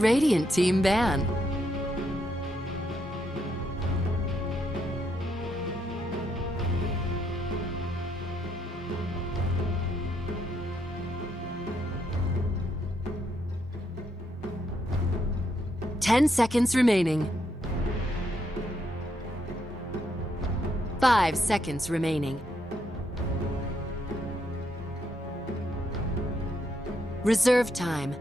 Radiant team ban. Ten seconds remaining. 5 seconds remaining. Reserve time.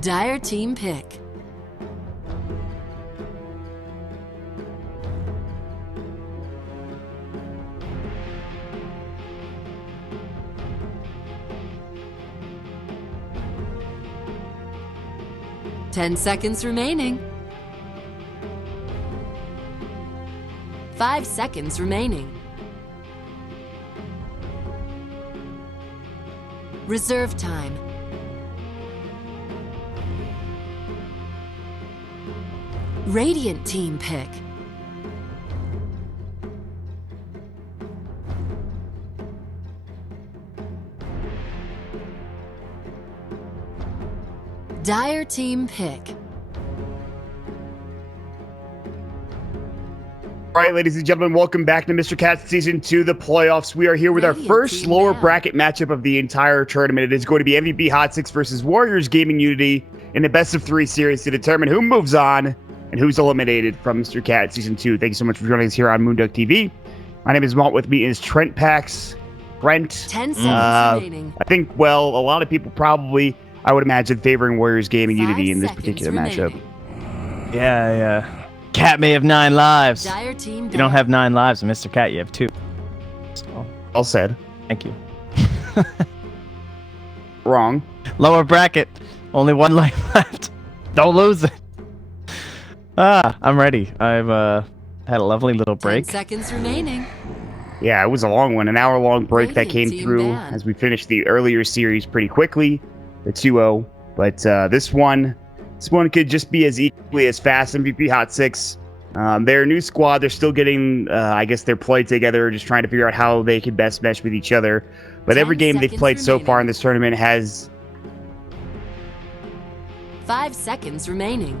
Dire team pick. Ten seconds remaining. 5 seconds remaining. Reserve time. Radiant team pick. Dire team pick. All right, ladies and gentlemen, welcome back to Mr. Cat Season 2, the playoffs. We are here with our first lower bracket matchup of the entire tournament. It is going to be MVP hot6 versus Warriors Gaming Unity in the best of 3 series to determine who moves on and who's eliminated from Mr. Cat Season 2. Thank you so much for joining us here on Moonduck TV. My name is Malt. With me is Trent Pax. Trent. 10 seconds remaining. I think, well, a lot of people probably, I would imagine, favoring Warriors Gaming Unity in this particular matchup. Yeah. Cat may have 9 lives. Dire team you don't have 9 lives, and Mr. Cat, you have 2. So, all said. Thank you. Wrong. Lower bracket. Only 1 life left. Don't lose it. I'm ready. I've had a lovely little break. 10 seconds remaining. Yeah, it was a long one. An hour-long break that came through as we finished the earlier series pretty quickly, the 2-0. But this one could just be as equally as fast. MVP hot6. Their new squad, they're still getting, I guess, their play together, just trying to figure out how they could best mesh with each other. But every game they've played so far in this tournament has... 5 seconds remaining.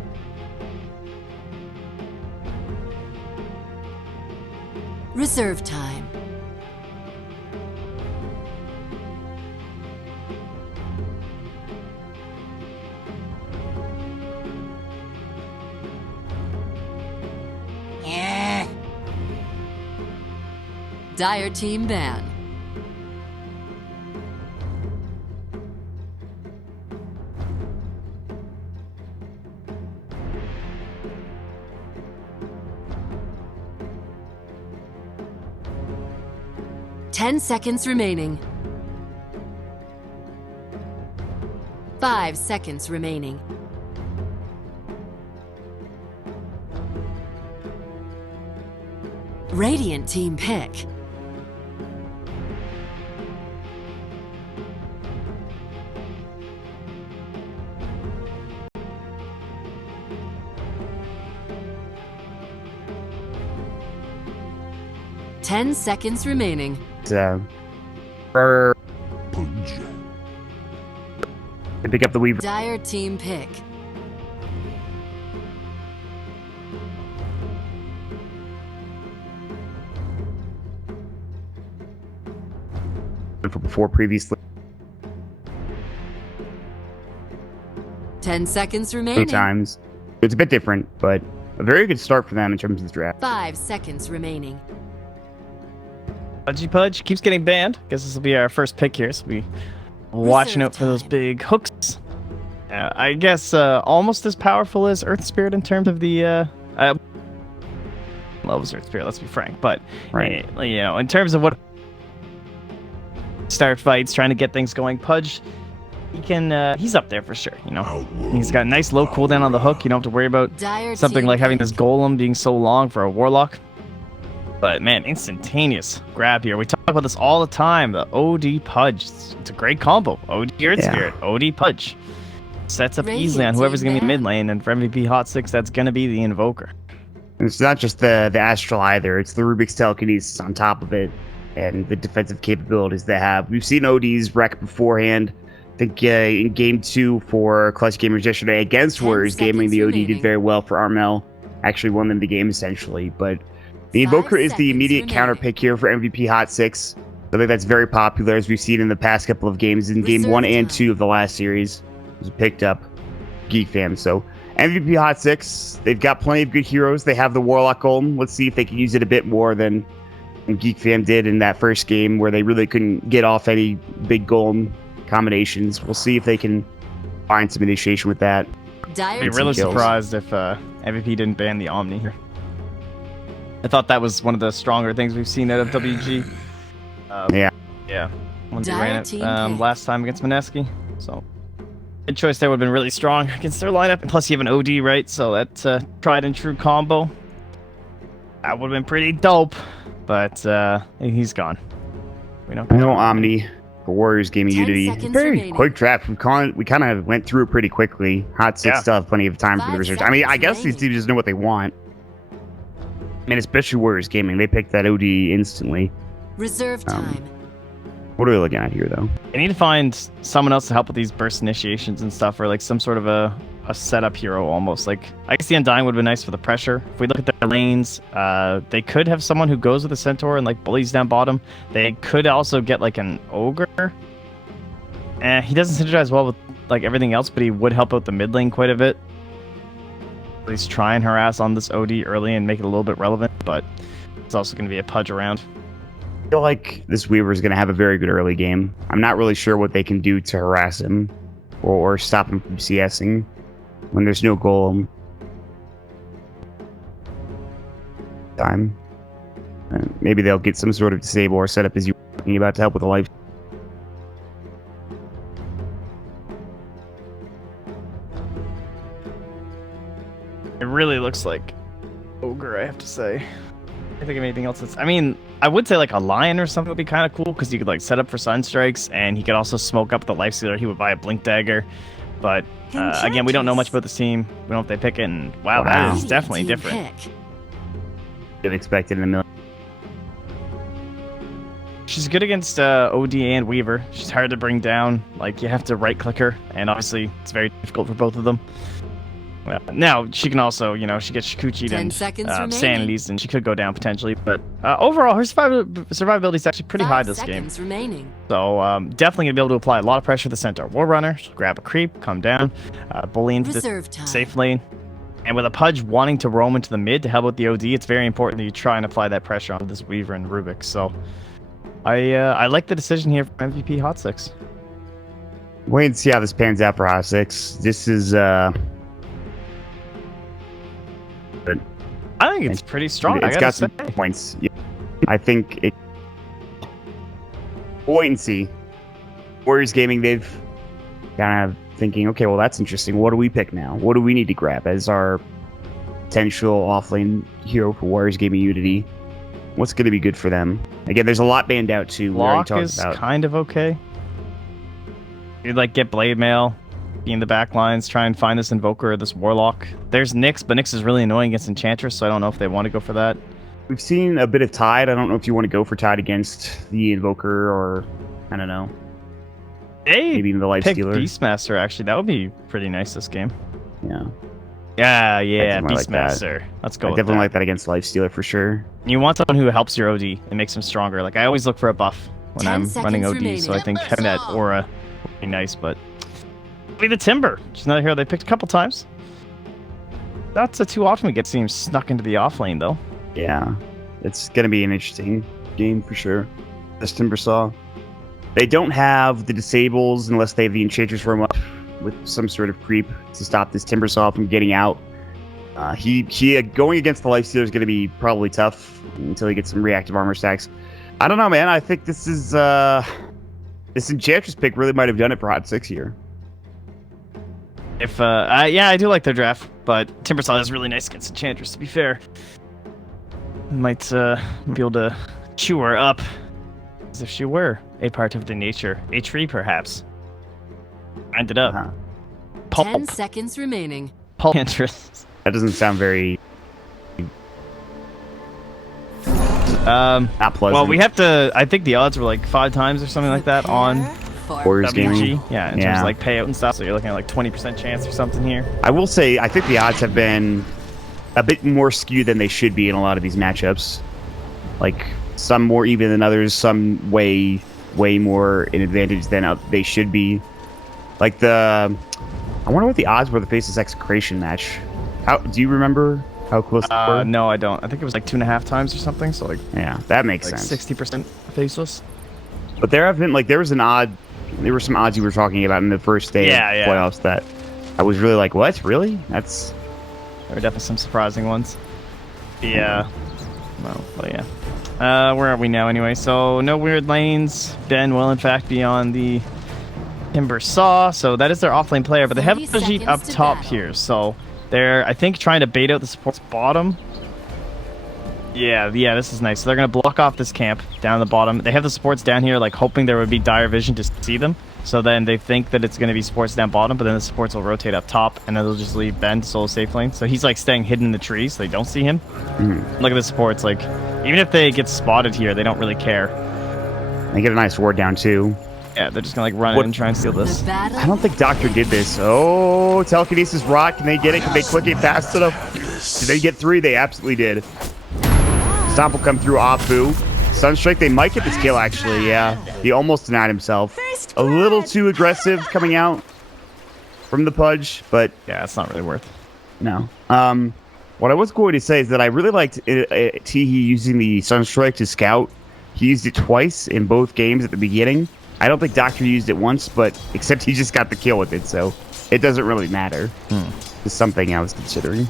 Reserve time. Dire team ban. Ten seconds remaining. 5 seconds remaining. Radiant team pick. Ten seconds remaining. To pick up the Weaver. Dire team pick. Before previously. 10 seconds remaining. 2 times. It's a bit different, but a very good start for them in terms of the draft. 5 seconds remaining. Pudgy Pudge keeps getting banned. Guess this will be our first pick here, so we'll be watching out for those big hooks. I guess almost as powerful as Earth Spirit in terms of the... loves Earth Spirit, let's be frank. But, right. You know, in terms of what... start fights, trying to get things going, Pudge, he's up there for sure, you know. He's got a nice low cooldown on the hook. You don't have to worry about something like having this golem being so long for a warlock. But man, instantaneous grab here. We talk about this all the time. The OD Pudge. It's a great combo. OD Earth Spirit, OD Pudge. Sets up easily on whoever's going to be mid lane, and for MVP hot6, that's going to be the Invoker. And it's not just the Astral either. It's the Rubik's Telekinesis on top of it, and the defensive capabilities they have. We've seen ODs wreck beforehand. I think in game 2 for Clutch Gamers yesterday against 10 Warriors Gaming, the OD seconds did remaining. very well for Armel. Actually won them the game essentially, but the 5 Invoker is the seconds immediate remaining. counter pick here for MVP hot6. I think that's very popular, as we've seen in the past couple of games. In game Reserve 1 and time. 2 of the last series, it was picked up Geek fam. So MVP hot6, they've got plenty of good heroes. They have the Warlock Golem. Let's see if they can use it a bit more than Geek fam did in that first game, where they really couldn't get off any big Golem combinations. We'll see if they can find some initiation with that. Dire I'd be really kills. surprised if MVP didn't ban the Omni here. I thought that was one of the stronger things we've seen out of WG. Yeah. Yeah. Once he Dire ran it team pick. last time against Mineski. So, good choice there would have been really strong against their lineup. And plus, you have an OD, right? So that's a tried and true combo. That would have been pretty dope. But he's gone. We don't. No Omni for Warriors Gaming 10 Unity. seconds Very remaining. quick draft. We kind of went through it pretty quickly. Hot6 Yeah. still have plenty of time for 5 the research. I mean, I seconds guess these remaining. teams just know what they want. I mean, especially Warriors Gaming. They picked that OD instantly. Reserve time. What are we looking at here, though? I need to find someone else to help with these burst initiations and stuff, or like some sort of a setup hero almost. Like, I guess the Undying would be nice for the pressure. If we look at their lanes, they could have someone who goes with a Centaur and like bullies down bottom. They could also get like an Ogre. He doesn't synergize well with like everything else, but he would help out the mid lane quite a bit. At least try and harass on this OD early and make it a little bit relevant, but it's also going to be a pudge around. I feel like this Weaver is going to have a very good early game. I'm not really sure what they can do to harass him or stop him from CSing when there's no golem. Time. Maybe they'll get some sort of disable or setup as you were talking about to help with the life. It really looks like Ogre, I have to say. I think of anything else that's... I mean, I would say like a Lion or something would be kind of cool, because you could like set up for Sunstrikes, and he could also smoke up the Lifestealer. He would buy a Blink Dagger. But again, we don't know much about this team. We don't know if they pick it, and wow, that Wow. is definitely Team different. pick. Didn't expect it in a million. She's good against OD and Weaver. She's hard to bring down. Like, you have to right-click her, and obviously it's very difficult for both of them. Now, she can also, you know, she gets Shikuchi'd 10 and seconds remaining. Sanities, and she could go down potentially. But overall, her survivability is actually pretty 5 high this game. seconds remaining. So definitely going to be able to apply a lot of pressure to the Centaur War Runner. Grab a creep, come down, bully into this Reserve time. safe lane. And with a Pudge wanting to roam into the mid to help with the OD, it's very important that you try and apply that pressure on this Weaver and Rubik. So I like the decision here for MVP hot6. Wait and see how this pans out for hot6. This is I think it's pretty strong. It's I got gotta some say. points. Yeah. I think it. Wait and see. Warriors Gaming, they've kind of thinking, okay, well, that's interesting. What do we pick now? What do we need to grab as our potential offlane hero for Warriors Gaming Unity? What's going to be good for them? Again, there's a lot banned out too. We already Lock talked is about. kind of okay. You'd like get Blade Mail, be in the back lines, try and find this Invoker or this Warlock. There's Nyx, but Nyx is really annoying against Enchantress, so I don't know if they want to go for that. We've seen a bit of Tide. I don't know if you want to go for Tide against the Invoker or, I don't know, Hey, maybe even the pick Lifestealer. Beastmaster, actually. That would be pretty nice this game. Yeah. Yeah, definitely like that. Beastmaster. Let's go I with definitely that. like that against Lifestealer for sure. You want someone who helps your OD and makes him stronger. Like, I always look for a buff when 10 I'm running seconds OD, so I remaining. think having that aura would be nice, but... Be the Timber. She's another hero they picked a couple times. Not too often we get teams snuck into the off lane, though. Yeah. It's going to be an interesting game for sure. This Timbersaw. They don't have the disables unless they have the Enchantress roam up with some sort of creep to stop this Timbersaw from getting out. He going against the Lifestealer is going to be probably tough until he gets some reactive armor stacks. I don't know, man. I think this is this Enchantress pick really might have done it for hot6 here. If yeah, I do like their draft, but Timbersaw is really nice against Enchantress, to be fair. Might be able to chew her up as if she were a part of the nature. A tree, perhaps. Grind it up. 10 Pulp. seconds remaining. Pulp interest. That doesn't sound very not pleasant. Well, we have to... I think the odds were like 5 times or something like that on for. Warriors WG, Gaming. yeah, in terms of like payout and stuff. So you're looking at like 20% chance or something here. I will say, I think the odds have been a bit more skewed than they should be in a lot of these matchups. Like, some more even than others, some way more in advantage than they should be. Like I wonder what the odds were the Faceless Execration match. Do you remember how close they were? No, I don't. I think it was like 2.5 times or something. So like, yeah, that makes like sense. 60% faceless. But there have been, like, there were some odds you were talking about in the first day of playoffs that I was really like, what? Really? There were definitely some surprising ones. Yeah. Well, but yeah. Where are we now anyway? So no weird lanes. Ben will in fact be on the Timber Saw. So that is their offlane player, but they have Jeep up top here. So they're, I think, trying to bait out the support's bottom. Yeah, this is nice. So they're going to block off this camp down the bottom. They have the supports down here, like, hoping there would be dire vision to see them. So then they think that it's going to be supports down bottom, but then the supports will rotate up top, and then they'll just leave Ben to solo safe lane. So he's, like, staying hidden in the trees, so they don't see him. Look at the supports. Like, even if they get spotted here, they don't really care. They get a nice ward down, too. Yeah, they're just going to, like, run in and try and steal this. I don't think Doctor did this. Oh, telekinesis rock. Can they get it? Can they click it fast enough? Did they get 3? They absolutely did. Stomp will come through Afu. Sunstrike, they might get this kill, actually. Yeah, he almost denied himself. A little too aggressive coming out from the Pudge, but yeah, it's not really worth. No. What I was going to say is that I really liked Teehee using the Sunstrike to scout. He used it twice in both games at the beginning. I don't think Doctor used it once, but except he just got the kill with it, so it doesn't really matter. It's something I was considering.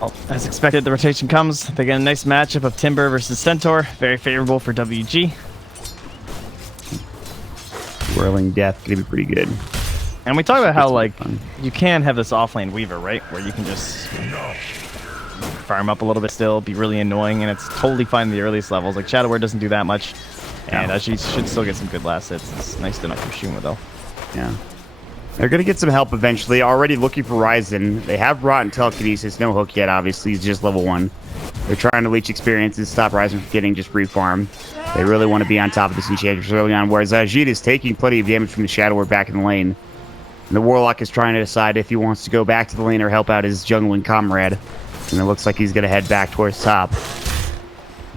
Well, as expected, the rotation comes. They get a nice matchup of Timber versus Centaur. Very favorable for WG. Whirling Death gonna be pretty good. And we talk about how, like, you can have this offlane Weaver, right? Where you can just farm up a little bit still, be really annoying, and it's totally fine in the earliest levels. Like, Shadowware doesn't do that much. And she should still get some good last hits. It's nice to know from Shuma, though. Yeah. They're going to get some help eventually. Already looking for Ryzen. They have Rotten Telekinesis. No hook yet, obviously. He's just level 1. They're trying to leech experience and stop Ryzen from getting just free farm. They really want to be on top of this Enchantress early on, whereas Ajit is taking plenty of damage from the Shadowware back in the lane. And the Warlock is trying to decide if he wants to go back to the lane or help out his jungling comrade. And it looks like he's going to head back towards top.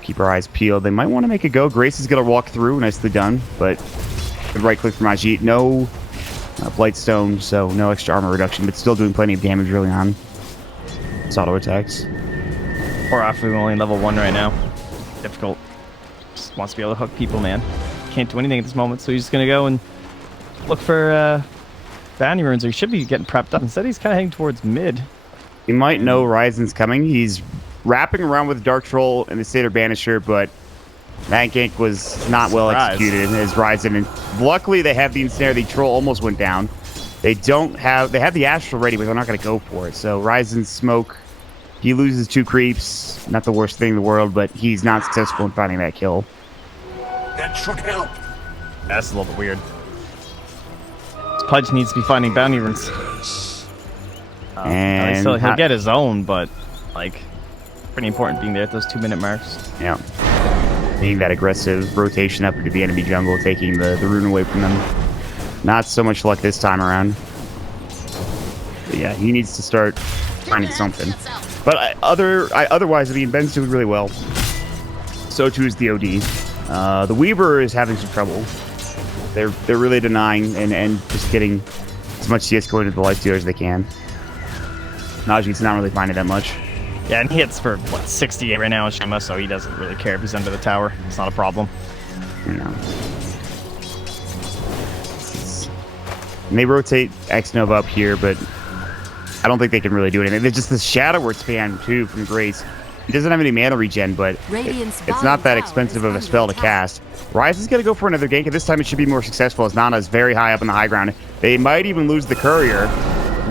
Keep our eyes peeled. They might want to make a go. Grace is going to walk through. Nicely done. But good right click from Ajit. No Blightstone, so no extra armor reduction, but still doing plenty of damage early on. It's auto attacks. Poor Afu only level 1 right now. Difficult. Just wants to be able to hook people, man. Can't do anything at this moment, so he's just going to go and look for bounty runes, or he should be getting prepped up. Instead, he's kind of heading towards mid. He might know Ryzen's coming. He's wrapping around with Dark Troll and the Satyr Banisher, but that gank was not well executed as Ryzen. And luckily, they have the ensnare. The Troll almost went down. They have the Astral ready, but they're not going to go for it. So Ryzen's smoke, he loses 2 creeps. Not the worst thing in the world, but he's not successful in finding that kill. That should help. That's a little bit weird. Pudge needs to be finding bounty runes. And he'll get his own, but like pretty important being there at those 2-minute marks. Yeah. Being that aggressive rotation up into the enemy jungle, taking the rune away from them. Not so much luck this time around. But yeah, he needs to start finding something. But otherwise, I mean, Ben's doing really well. So too is the OD. The Weaver is having some trouble. They're really denying and just getting as much CS going to the lifestealers as they can. Najit's not really finding that much. Yeah, and he hits for, what, 68 right now in Shima, so he doesn't really care if he's under the tower. It's not a problem. No. And they rotate X-Nova up here, but I don't think they can really do anything. There's just the Shadowward spam, too, from Grace. He doesn't have any mana regen, but it's not that expensive of a spell to cast. Ryze is going to go for another gank, and this time it should be more successful, as Nana is very high up on the high ground. They might even lose the Courier.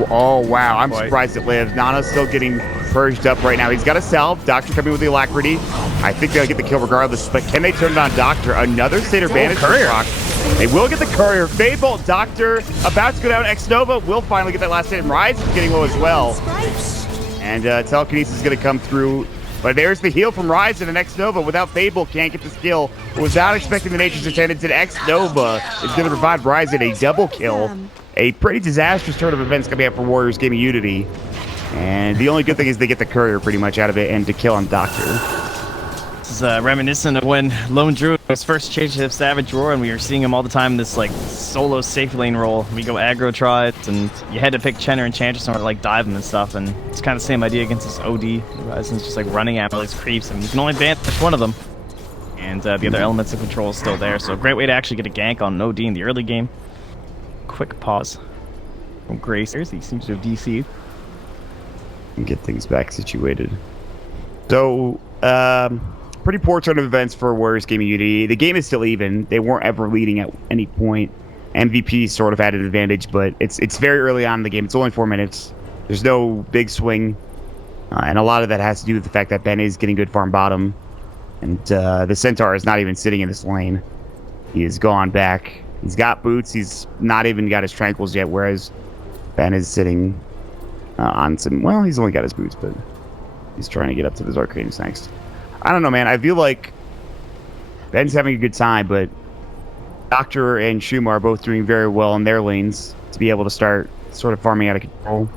Oh, wow. I'm surprised it lives. Nana's still getting purged up right now. He's got a salve. Doctor coming with the Alacrity. I think they'll get the kill regardless, but can they turn it on Doctor? Another Satyr Banisher proc. They will get the Courier. Fable, Doctor, about to go down. X-Nova will finally get that last hit, and Ryze is getting low as well. And Telekinesis is going to come through. But there's the heal from Ryzen, and X-Nova without Fable can't get this kill. Was not expecting the Nature's attendance, and X-Nova is going to provide Ryzen a double kill. A pretty disastrous turn of events coming up for Warriors Gaming Unity. And the only good thing is they get the courier pretty much out of it and to kill on Doctor. This is reminiscent of when Lone Druid was first changed to Savage Roar, and we were seeing him all the time in this like solo safe lane role. We go aggro triads, and you had to pick Chen or Enchantress or like dive him and stuff. And it's kind of the same idea against this OD. Ryzen's just like running at all these creeps, and you can only banish one of them. And the other elements of control is still there. So a great way to actually get a gank on an OD in the early game. Quick pause from Grace. He seems to have DC'd. And get things back situated. So, pretty poor turn of events for Warriors Gaming Unity. The game is still even. They weren't ever leading at any point. MVP sort of had an advantage, but it's very early on in the game. It's only 4 minutes. There's no big swing. And a lot of that has to do with the fact that Ben is getting good farm bottom. And the Centaur is not even sitting in this lane. He has gone back. He's got boots. He's not even got his tranquils yet, whereas Ben is sitting on some... Well, he's only got his boots, but he's trying to get up to the Arcanes next. I don't know, man. I feel like Ben's having a good time, but Doctor and Shuma are both doing very well in their lanes to be able to start sort of farming out of control.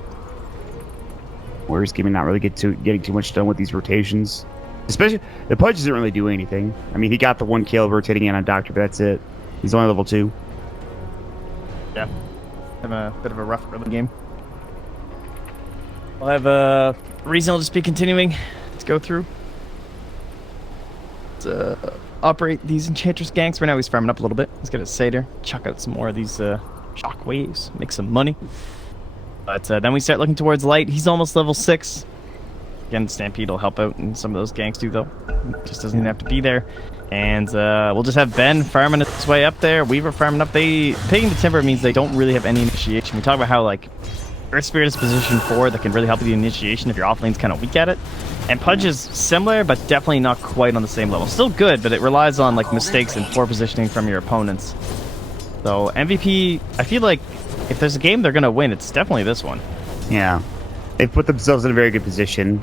Warriors Gaming not really getting too much done with these rotations. Especially, the Pudge isn't really doing anything. I mean, he got the 1 kill rotating in on Doctor, but that's it. He's only level 2. Yeah. Having a bit of a rough early game. I'll have a reason I'll just be continuing to go through. To operate these Enchantress ganks. Right now he's farming up a little bit. Let's get a Satyr. Chuck out some more of these shock waves. Make some money. But then we start looking towards Light. He's almost level 6. Again, Stampede will help out in some of those ganks too, though. Just doesn't even have to be there. And we'll just have Ben farming his way up there. Weaver farming up. Picking the Timber means they don't really have any initiation. We talk about how, like, Earth Spirit is position 4 that can really help with the initiation if your offlane's kind of weak at it. And Pudge is similar, but definitely not quite on the same level. Still good, but it relies on, like, mistakes and poor positioning from your opponents. So, MVP, I feel like if there's a game they're going to win, it's definitely this one. Yeah. They've put themselves in a very good position,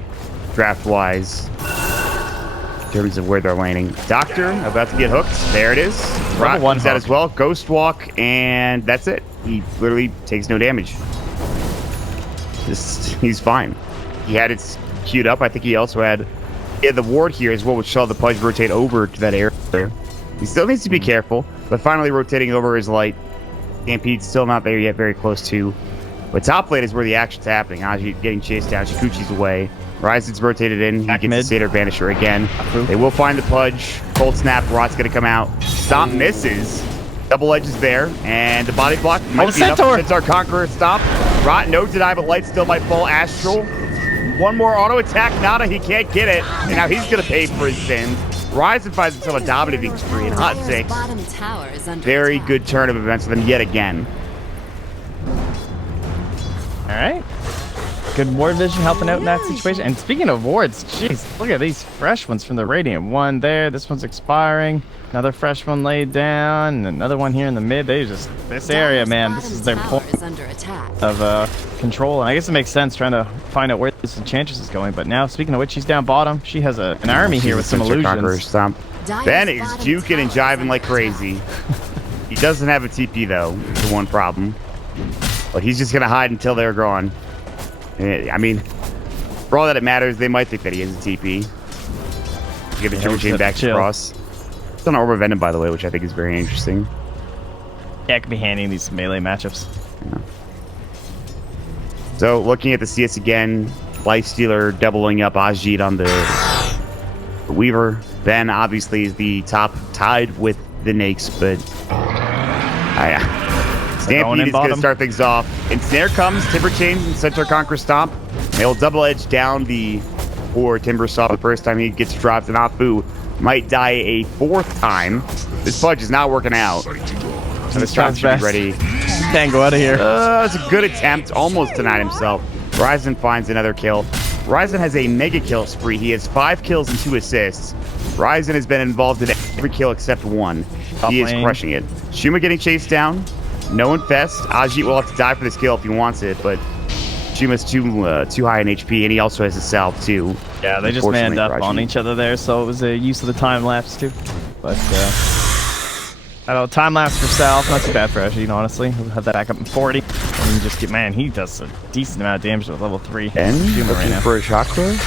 draft-wise, in terms of where they're laning. Doctor, about to get hooked. There it is. Rot comes out as well. Ghost Walk, and that's it. He literally takes no damage. He's fine. He had it queued up. I think he also had the ward here as well, which saw the Pudge rotate over to that area. He still needs to be careful, but finally rotating over is Light. Stampede's still not there yet, very close to. But top lane is where the action's happening. Aji getting chased down. Shikuchi's away. Ryzen's rotated in. He gets the Satyr Banisher again. They will find the Pudge. Cold Snap. Rot's going to come out. Stomp misses. Double Edge is there. And the body block might be enough. Centaur Conqueror stop. Rot, no deny, but Light still might fall. Astral. One more auto attack. Nada, he can't get it. And now he's going to pay for his sins. Ryzen finds himself a dominating spree in hot6. Very good turn of events for them yet again. Alright. Good ward vision helping out in that situation. And speaking of wards, jeez, look at these fresh ones from the Radiant. One there, this one's expiring. Another fresh one laid down, and another one here in the mid. They just, this area, man, this is their point of control. And I guess it makes sense trying to find out where this Enchantress is going. But now, speaking of which, she's down bottom. She has an army here with some illusions. Stomp. Ben is juking and jiving like crazy. He doesn't have a TP, though. It's the one problem. But he's just going to hide until they're gone. I mean, for all that it matters, they might think that he has a TP. Give the Trigger Chain back across. It's on Orb of Venom, by the way, which I think is very interesting. Yeah, it could be handy in these melee matchups. Yeah. So, looking at the CS again, Lifestealer doubling up Ajit on the Weaver. Ben, obviously, is the top, tied with the Nakes, but... Stampede is going to start things off. And Snare comes, Timber Chains and Centaur Conqueror Stomp. They'll double edge down the poor Timber Saw the first time he gets dropped, and Apu might die a 4th time. This Pudge is not working out. So this time should be ready. Can't go out of here. It's a good attempt. Almost denied himself. Ryzen finds another kill. Ryzen has a mega kill spree. He has 5 kills and 2 assists. Ryzen has been involved in every kill except 1. He is crushing it. Shuma getting chased down. No infest. Ajit will have to die for this kill if he wants it, but Shuma's too high in HP, and he also has a salve too. Yeah, they just manned up on each other there, so it was a use of the time lapse too. But I don't know, time lapse for Salve, not too bad for Ajit, honestly. We'll have that back up in 40. And you just get, man, he does a decent amount of damage with level 3. And looking right for a chakra.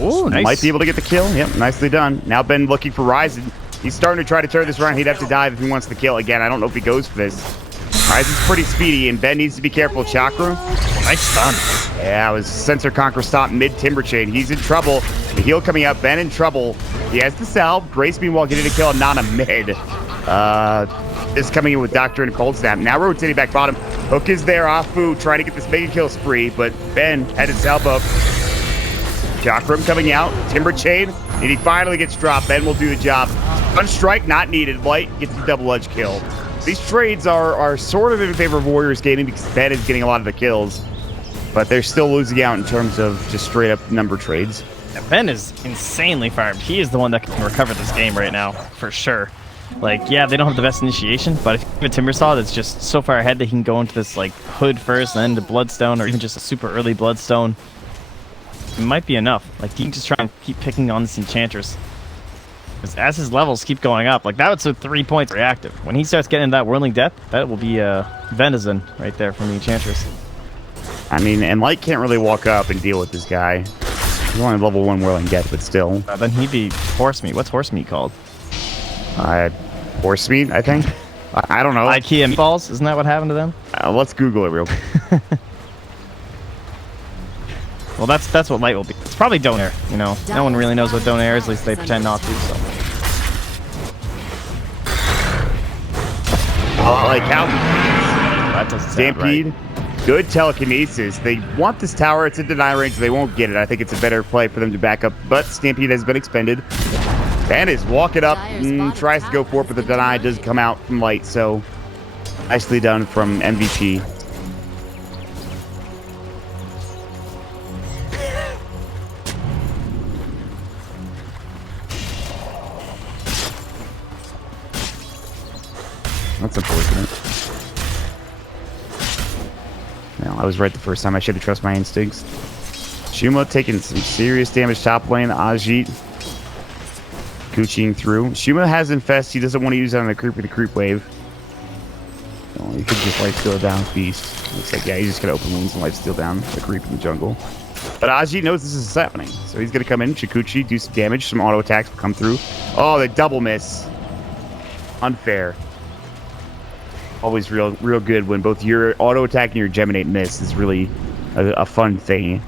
Ooh, nice. Might be able to get the kill. Yep, nicely done. Now Ben looking for Ryzen. He's starting to try to turn this around. He'd have to dive if he wants the kill. Again, I don't know if he goes for this. Ryzen's pretty speedy, and Ben needs to be careful. Chakra. Nice stun. Yeah, it was Sensor Conquer stop mid Timber Chain. He's in trouble. The heal coming up. Ben in trouble. He has the salve. Grace meanwhile getting a kill. Nana mid. Is coming in with Doctor and Cold Snap. Now rotating back bottom. Hook is there. Afu trying to get this mega kill spree, but Ben had his salve up. Chakram coming out. Timber Chain. And he finally gets dropped. Ben will do the job. Unstrike not needed. Light gets the double edge kill. These trades are sort of in favor of Warriors Gaming because Ben is getting a lot of the kills. But they're still losing out in terms of just straight up number trades. Yeah, Ben is insanely farmed. He is the one that can recover this game right now, for sure. Like, yeah, they don't have the best initiation, but if you have a Timbersaw that's just so far ahead that he can go into this, like, Hood first, and then to Bloodstone, or even just a super early Bloodstone, it might be enough. Like, he can just try and keep picking on this Enchantress. Because as his levels keep going up, like, that was so 3 points reactive. When he starts getting that Whirling Death, that will be Venison right there from the Enchantress. I mean, and Light can't really walk up and deal with this guy. He's only level 1 Whirling Death, but still. Then he'd be Horse Meat. What's Horse Meat called? Horse Meat, I think. I don't know. IKEA meatballs? Isn't that what happened to them? Let's Google it real quick. Well, that's what Light will be. It's probably Donair, you know. No one really knows what Donair is, at least they pretend not to, so. Like how That doesn't Stampede, sound right. good telekinesis. They want this tower. It's in deny range. They won't get it. I think it's a better play for them to back up, but Stampede has been expended. Ben is walking up, tries to go for it, but the deny does come out from Light, so nicely done from MVP. That's unfortunate. No, I was right the first time. I should have trusted my instincts. Shuma taking some serious damage top lane. Ajit Gucciing through. Shuma has Infest. He doesn't want to use it on the creep wave. So he could just lifesteal down Feast. Looks like, yeah, he's just going to open wounds and lifesteal down the creep in the jungle. But Ajit knows this is happening. So he's going to come in, Chikuchi, do some damage. Some auto attacks will come through. Oh, the double miss. Unfair. Always real good when both your auto attack and your geminate miss is really a fun thing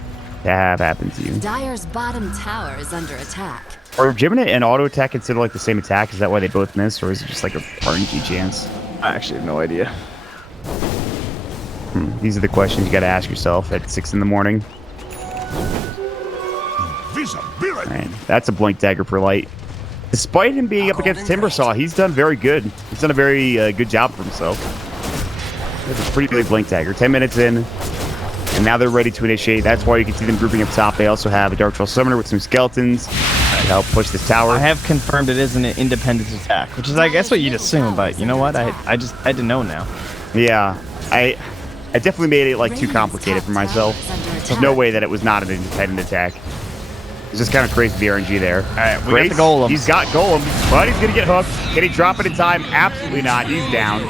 to have happen to you. Dire's bottom tower is under attack. Are geminate and auto attack considered like the same attack? Is that why they both miss, or is it just like a RNG chance? I actually have no idea. These are the questions you got to ask yourself at 6 in the morning. Visibility. Right, that's a blink dagger for Light. Despite him being up against Timbersaw, he's done very good. He's done a very good job for himself. That's a pretty big blink dagger. 10 minutes in, and now they're ready to initiate. That's why you can see them grouping up top. They also have a Dark Troll Summoner with some skeletons to help push this tower. I have confirmed it is an independent attack, which is, I guess, what you'd assume, but you know what? I had to know now. Yeah, I definitely made it like too complicated for myself. There's no way that it was not an independent attack. It's just kind of crazy, the RNG there. All right, we got the Golem. He's got Golem, but he's going to get hooked. Can he drop it in time? Absolutely not. He's down.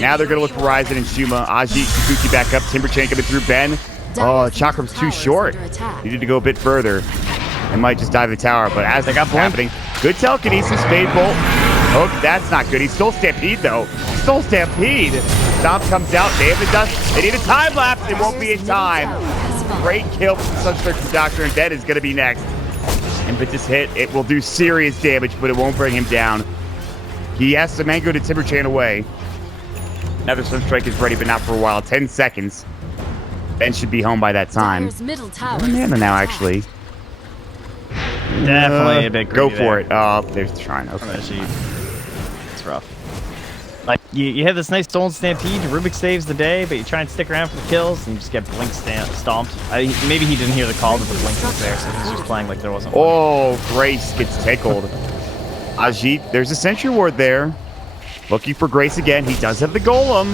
Now they're going to look for Ryzen and Shuma. Ajit, Kikuchi back up. Timberchain coming through Ben. Oh, Chakram's too short. Needed to go a bit further. They might just dive the tower, but as they got happening, good telekinesis, Spade Bolt. Oh, that's not good. He stole Stampede, though. He stole Stampede. Stomp comes out. They have the dust. They need a time lapse. It won't be in time. Great kill from Sunstrike from Doctor, and Dead is going to be next. Impetus hit. It will do serious damage, but it won't bring him down. He has to mango to Timberchain away. Another Sunstrike is ready, but not for a while. 10 seconds. Ben should be home by that time. Mana now, actually. Definitely a big go greedy for there. it. Oh, there's the shrine. Okay. It's rough. Like, you have this nice stolen Stampede, Rubik saves the day, but you try and stick around for the kills, and you just get blink stomped. Maybe he didn't hear the call that the blink was there, so he's just playing like there wasn't one. Oh, Grace gets tickled. Ajit, there's a Sentry Ward there. Looking for Grace again. He does have the Golem.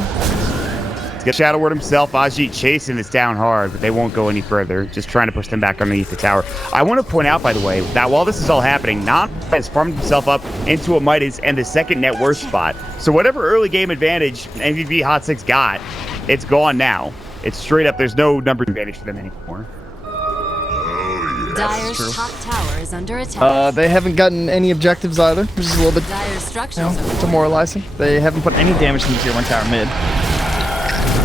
He's got Shadow Word himself. Ajit chasing this down hard, but they won't go any further. Just trying to push them back underneath the tower. I want to point out, by the way, that while this is all happening, Nana has farmed himself up into a Midas and the second net worth spot. So whatever early game advantage MVP hot6 got, it's gone now. It's straight up. There's no number advantage for them anymore. Dire's top tower is under attack. They haven't gotten any objectives either, which is a little bit Dire's structures demoralizing. They haven't put any damage to the tier 1 tower mid.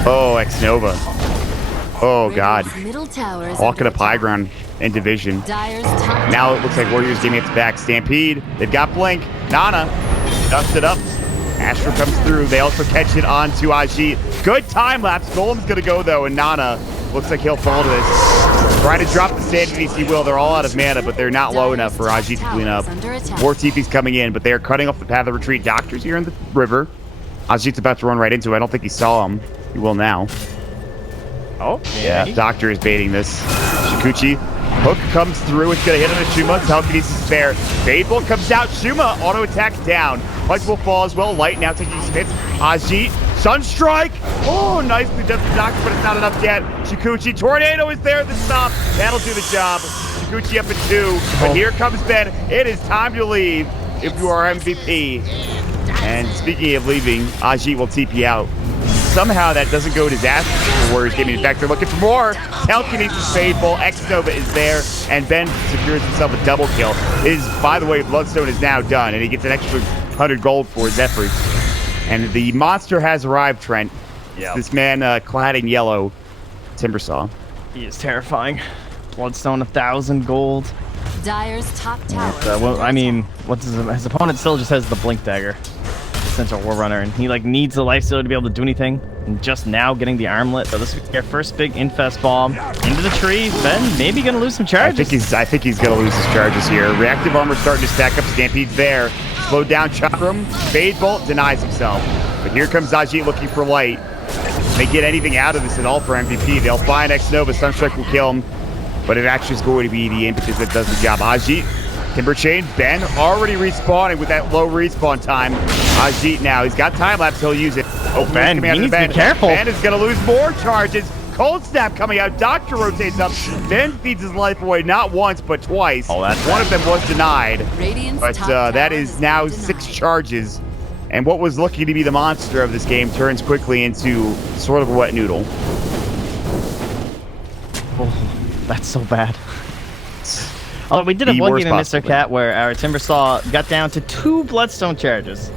Oh, X-Nova. Oh, God. Middle tower is Walking under up high attack. ground in division. Dire's top Now it looks like Warriors getting its back. Stampede. They've got Blink. Nana dusts it up. Astro comes through. They also catch it onto Ajit. Good time lapse. Golem's going to go, though, and Nana looks like he'll fall to this. Trying to drop the Sandities, he will. They're all out of mana, but they're not low enough for Ajit to clean up. More TP's coming in, but they are cutting off the path of retreat. Doctor's here in the river. Ajit's about to run right into it. I don't think he saw him. He will now. Oh, Yeah, Doctor is baiting this. Shikuchi. Hook comes through. It's going to hit on the Shuma. Telekinesis is fair. Fadebolt comes out. Shuma auto attacks down. Punch will fall as well. Light now taking some hits. Ajit. Sunstrike. Oh, nicely done for Doctor, but it's not enough yet. Shikuchi. Tornado is there to stop. That'll do the job. Shikuchi up in 2. But here comes Ben. It is time to leave if you are MVP. And speaking of leaving, Ajit will TP out. Somehow that doesn't go disaster for Warriors Gaming. In fact, they're looking for more. Telekinesis Fadebolt. X-Nova is there, and Ben secures himself a double kill. By the way, Bloodstone is now done, and he gets an extra 100 gold for his efforts. And the monster has arrived, Trent. Yeah. This man clad in yellow, Timbersaw. He is terrifying. Bloodstone, 1,000 gold. Dire's top tower. Well, I mean, his opponent still just has the Blink Dagger. Central War Runner, and he like needs the lifesteal to be able to do anything, and just now getting the armlet. So this will be their first big infest bomb into the tree. Ben maybe gonna lose some charges. I think he's gonna lose his charges here. Reactive armor starting to stack up. Stampede's there. Slowed down Chakram. Fadebolt denies himself. But here comes Ajit looking for light. If they get anything out of this at all for MVP, they'll find X-Nova. Sunstrike will kill him, but it actually is going to be the impetus that does the job. Ajit. Timber Chain, Ben already respawning with that low respawn time. Ajit now, he's got time lapse, he'll use it. Oh, Ben, he needs to be careful. Ben is going to lose more charges. Cold Snap coming out, Doctor rotates up. Ben feeds his life away not once, but twice. Oh, that's one of them was denied. Radiant's But top that tower is now denied. 6 charges. And what was looking to be the monster of this game turns quickly into sort of a wet noodle. Oh, that's so bad. Oh, we did have one game in Mr. Cat where our Timbersaw got down to 2 Bloodstone charges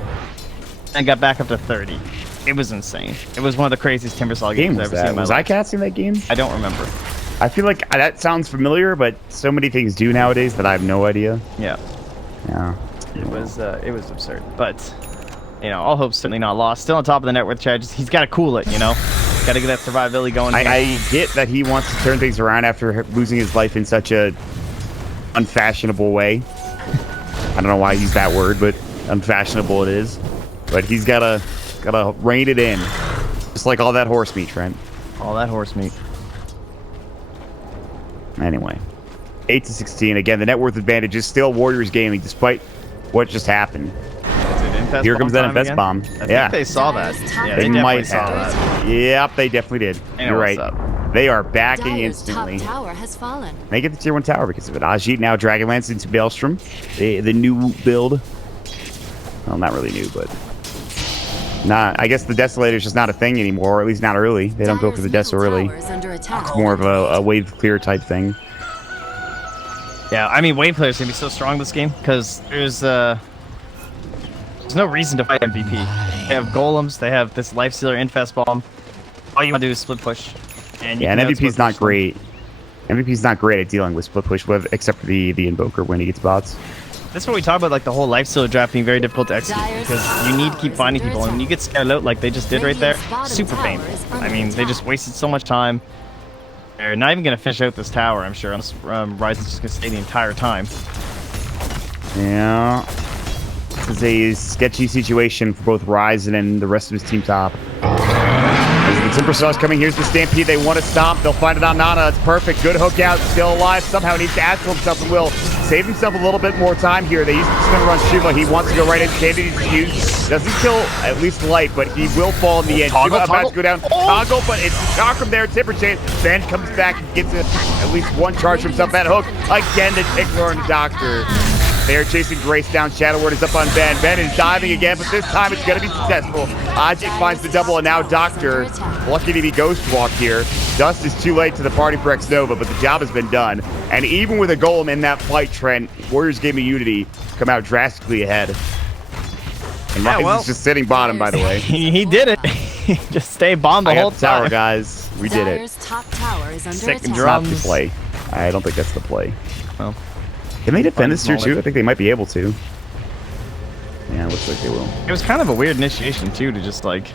and got back up to 30. It was insane. It was one of the craziest Timbersaw games I've ever seen in my life. Was I casting that game? I don't remember. I feel like that sounds familiar, but so many things do nowadays that I have no idea. Yeah. Yeah. It was absurd. But, you know, all hope's certainly not lost. Still on top of the net worth charges. He's got to cool it, you know? Got to get that survivability going. I get that he wants to turn things around after losing his life in such a unfashionable way. I don't know why I use that word, but unfashionable it is. But he's gotta rein it in, just like all that horse meat, Trent. All that horse meat. Anyway, 8-16. Again, the net worth advantage is still Warriors Gaming, despite what just happened. Here comes that infest bomb. I think they saw that. Yeah, they definitely might saw have. that. Yep, they definitely did. You're right. They are backing Dire's instantly. top tower has fallen. They get the tier 1 tower because of it. Ajit now Dragonlance into Maelstrom. The new build. Well, not really new, but I guess the Desolator's just not a thing anymore, or at least not early. They don't go for the Des early. It's more of a wave clear type thing. Yeah, I mean, wave players can be so strong this game because there's no reason to fight MVP. They have golems, they have this lifestealer infest bomb. All you want to do is split push. And MVP's not great. MVP's not great at dealing with split push, except for the Invoker when he gets bots. That's what we talk about, like the whole lifestealer draft being very difficult to execute because you need to keep finding people, and when you get scouted out like they just did right there, super painful. I mean, they just wasted so much time. They're not even going to finish out this tower, I'm sure, unless Ryzen's just going to stay the entire time. Yeah. This is a sketchy situation for both Ryzen and the rest of his team top. As the Timbersaw's coming, here's the Stampede. They want to stop. They'll find it on Nana. It's perfect. Good hook out. Still alive. Somehow needs to astral himself and will. save himself a little bit more time here. They use the spin on Shuma. He wants to go right in. Candy's use. Doesn't kill at least light, but he will fall in the end. Shuma about to go down. Toggle, but it's the Chakram there. Timber Chain. Ben comes back and gets at least one charge for himself. That hook. Again, the Tickler and the Doctor. They are chasing Grace down. Shadow Word is up on Ben. Ben is diving again, but this time it's going to be successful. Ajik finds the double, and now Doctor lucky to be Ghost Walk here. Dust is too late to the party for X-Nova, but the job has been done. And even with a golem in that fight, Trent, Warriors Game of Unity come out drastically ahead. And Rise is just sitting bottom, by the way. He did it. Just stay bomb the whole tower, time. guys. We did it. Top tower is under Sick attack. drums. Not the play. I don't think that's the play. Well, can they defend this tier 2? I think they might be able to. Yeah, it looks like they will. it was kind of a weird initiation, too, to just, like,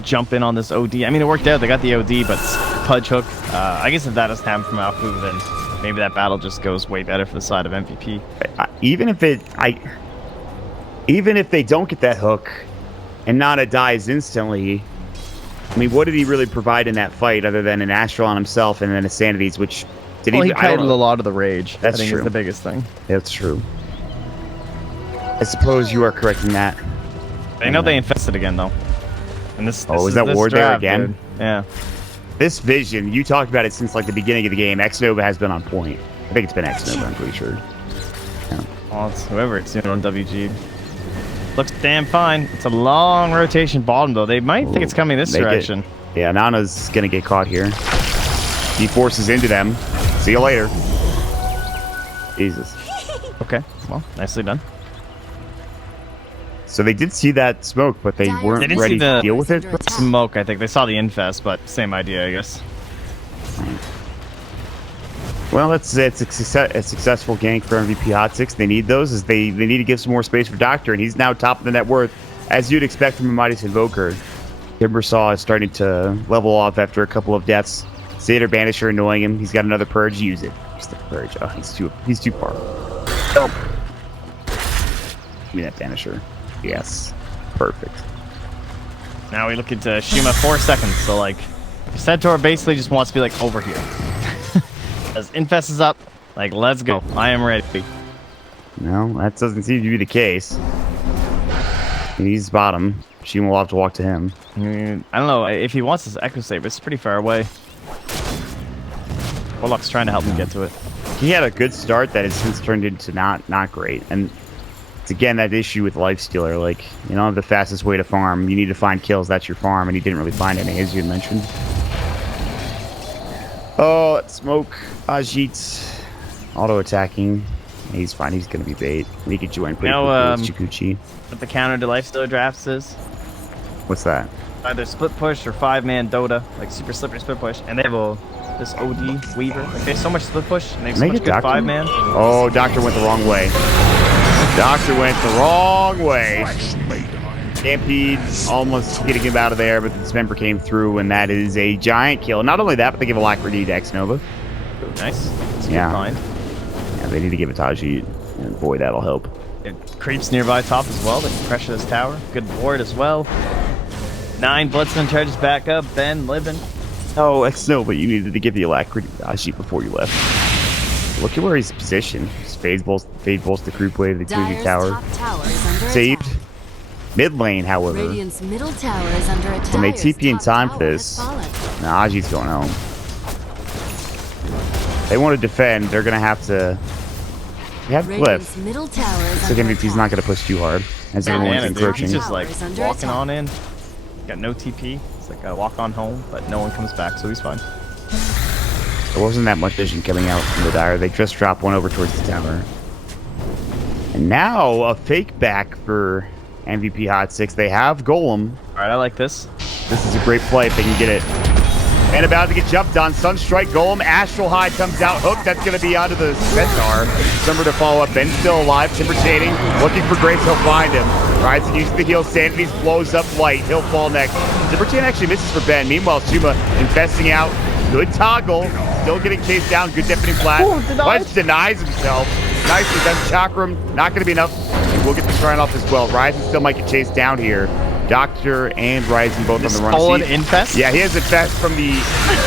jump in on this OD. I mean, it worked out. They got the OD, but Pudge Hook. I guess if that doesn't happen from Alfu, then maybe that battle just goes way better for the side of MVP. Even if they don't get that hook and Nana dies instantly, I mean, what did he really provide in that fight other than an Astral on himself and then a Sanities, which did Well, he I don't kited a know. lot of the rage. That's I think true. is the biggest thing. That's true. I suppose you are correct in that. They know they infested again, though. And this is that this Ward there draft, again? dude. Yeah. This vision, you talked about it since like the beginning of the game. X-Nova has been on point. I think it's been X-Nova, I'm pretty sure. Yeah. Well, it's whoever it's doing on WG. Looks damn fine. It's a long rotation bottom, though. They might think it's coming this direction. Yeah, Nana's going to get caught here. He forces into them. See you later. Jesus. Okay, well, nicely done. So they did see that smoke, but they weren't They didn't ready see the to deal with it. smoke, I think. They saw the infest, but same idea, I guess. Well, it's a successful gank for MVP hot6. They need those, as they need to give some more space for Doctor, and he's now top of the net worth, as you'd expect from a Midas Invoker. Timbersaw is starting to level off after a couple of deaths. Satyr Banisher annoying him. He's got another purge. Use it. Use the purge. Oh, he's too far. Oh. Give me that Banisher. Yes. Perfect. Now we look into Shima 4 seconds, so like Centaur basically just wants to be like over here. As Infest is up, like let's go. I am ready. No, that doesn't seem to be the case. He's bottom. Shima will have to walk to him. I don't know if he wants this Echo Saber. It's pretty far away. Warlock's trying to help him get to it. He had a good start that has since turned into not great. And it's again that issue with Lifestealer. Like, you know, the fastest way to farm. You need to find kills. That's your farm. And he didn't really find any, as you had mentioned. Oh, smoke. Ajit's auto-attacking. He's fine. He's going to be bait. He could join pretty quickly with Chikuchi. What the counter to Lifestealer drafts is? What's that? Either split push or 5-man Dota, like super slippery split push. And they have this OD Weaver. Like, they have so much split push, and they have so much good Doctor? 5-man. Oh, Doctor went the wrong way. Doctor went the wrong way. Stampede almost getting him out of there, but the dismember came through, and that is a giant kill. Not only that, but they give Alacrity to X-Nova. Nice. That's a Yeah. good find. Yeah, they need to give it to Ajit, and boy, that'll help. It creeps nearby top as well. They can pressure this tower. Good board as well. 9 Bloodstone charges back up. Ben living. Oh, X-Nova, you needed to give the Alacrity to Ajit before you left. Look at where he's positioned. Just fade bolts the group wave, the 2 tower. Top tower is under Saved. attack. Mid lane, however. Radiant's middle tower is under attack. When they TP in Dyer's time top for tower this, has fallen. now Ajit's going home. They want to defend. They're going to have to... They have Radiant's Cliff. middle tower is So under MVP's attack. not going to push too hard, as Yeah, everyone's dude, encroaching. he's just like Tower is under walking attack. on in. Got no TP. It's like a walk on home, but no one comes back, so he's fine. There wasn't that much vision coming out from the Dire. They just dropped one over towards the tower. And now a fake back for MVP hot6. They have Golem. All right, I like this. This is a great play if they can get it. And about to get jumped on. Sunstrike Golem. Astral High comes out. Hook. That's going to be onto the Centaur. Summer to follow up. Ben's still alive. Timber chaining. Looking for Grace. He'll find him. Rides and uses the heal. Sanities blows up light. He'll fall next. Timber chain actually misses for Ben. Meanwhile, Shuma infesting out. Good toggle. Still getting chased down. Good deafening flash. Wedge denies himself. Nicely done. Chakram. Not going to be enough. And we'll get the shrine off as well. Ryzen still might get chased down here. Doctor and Ryzen both on the run. Stolen infest? Yeah, he has infest from the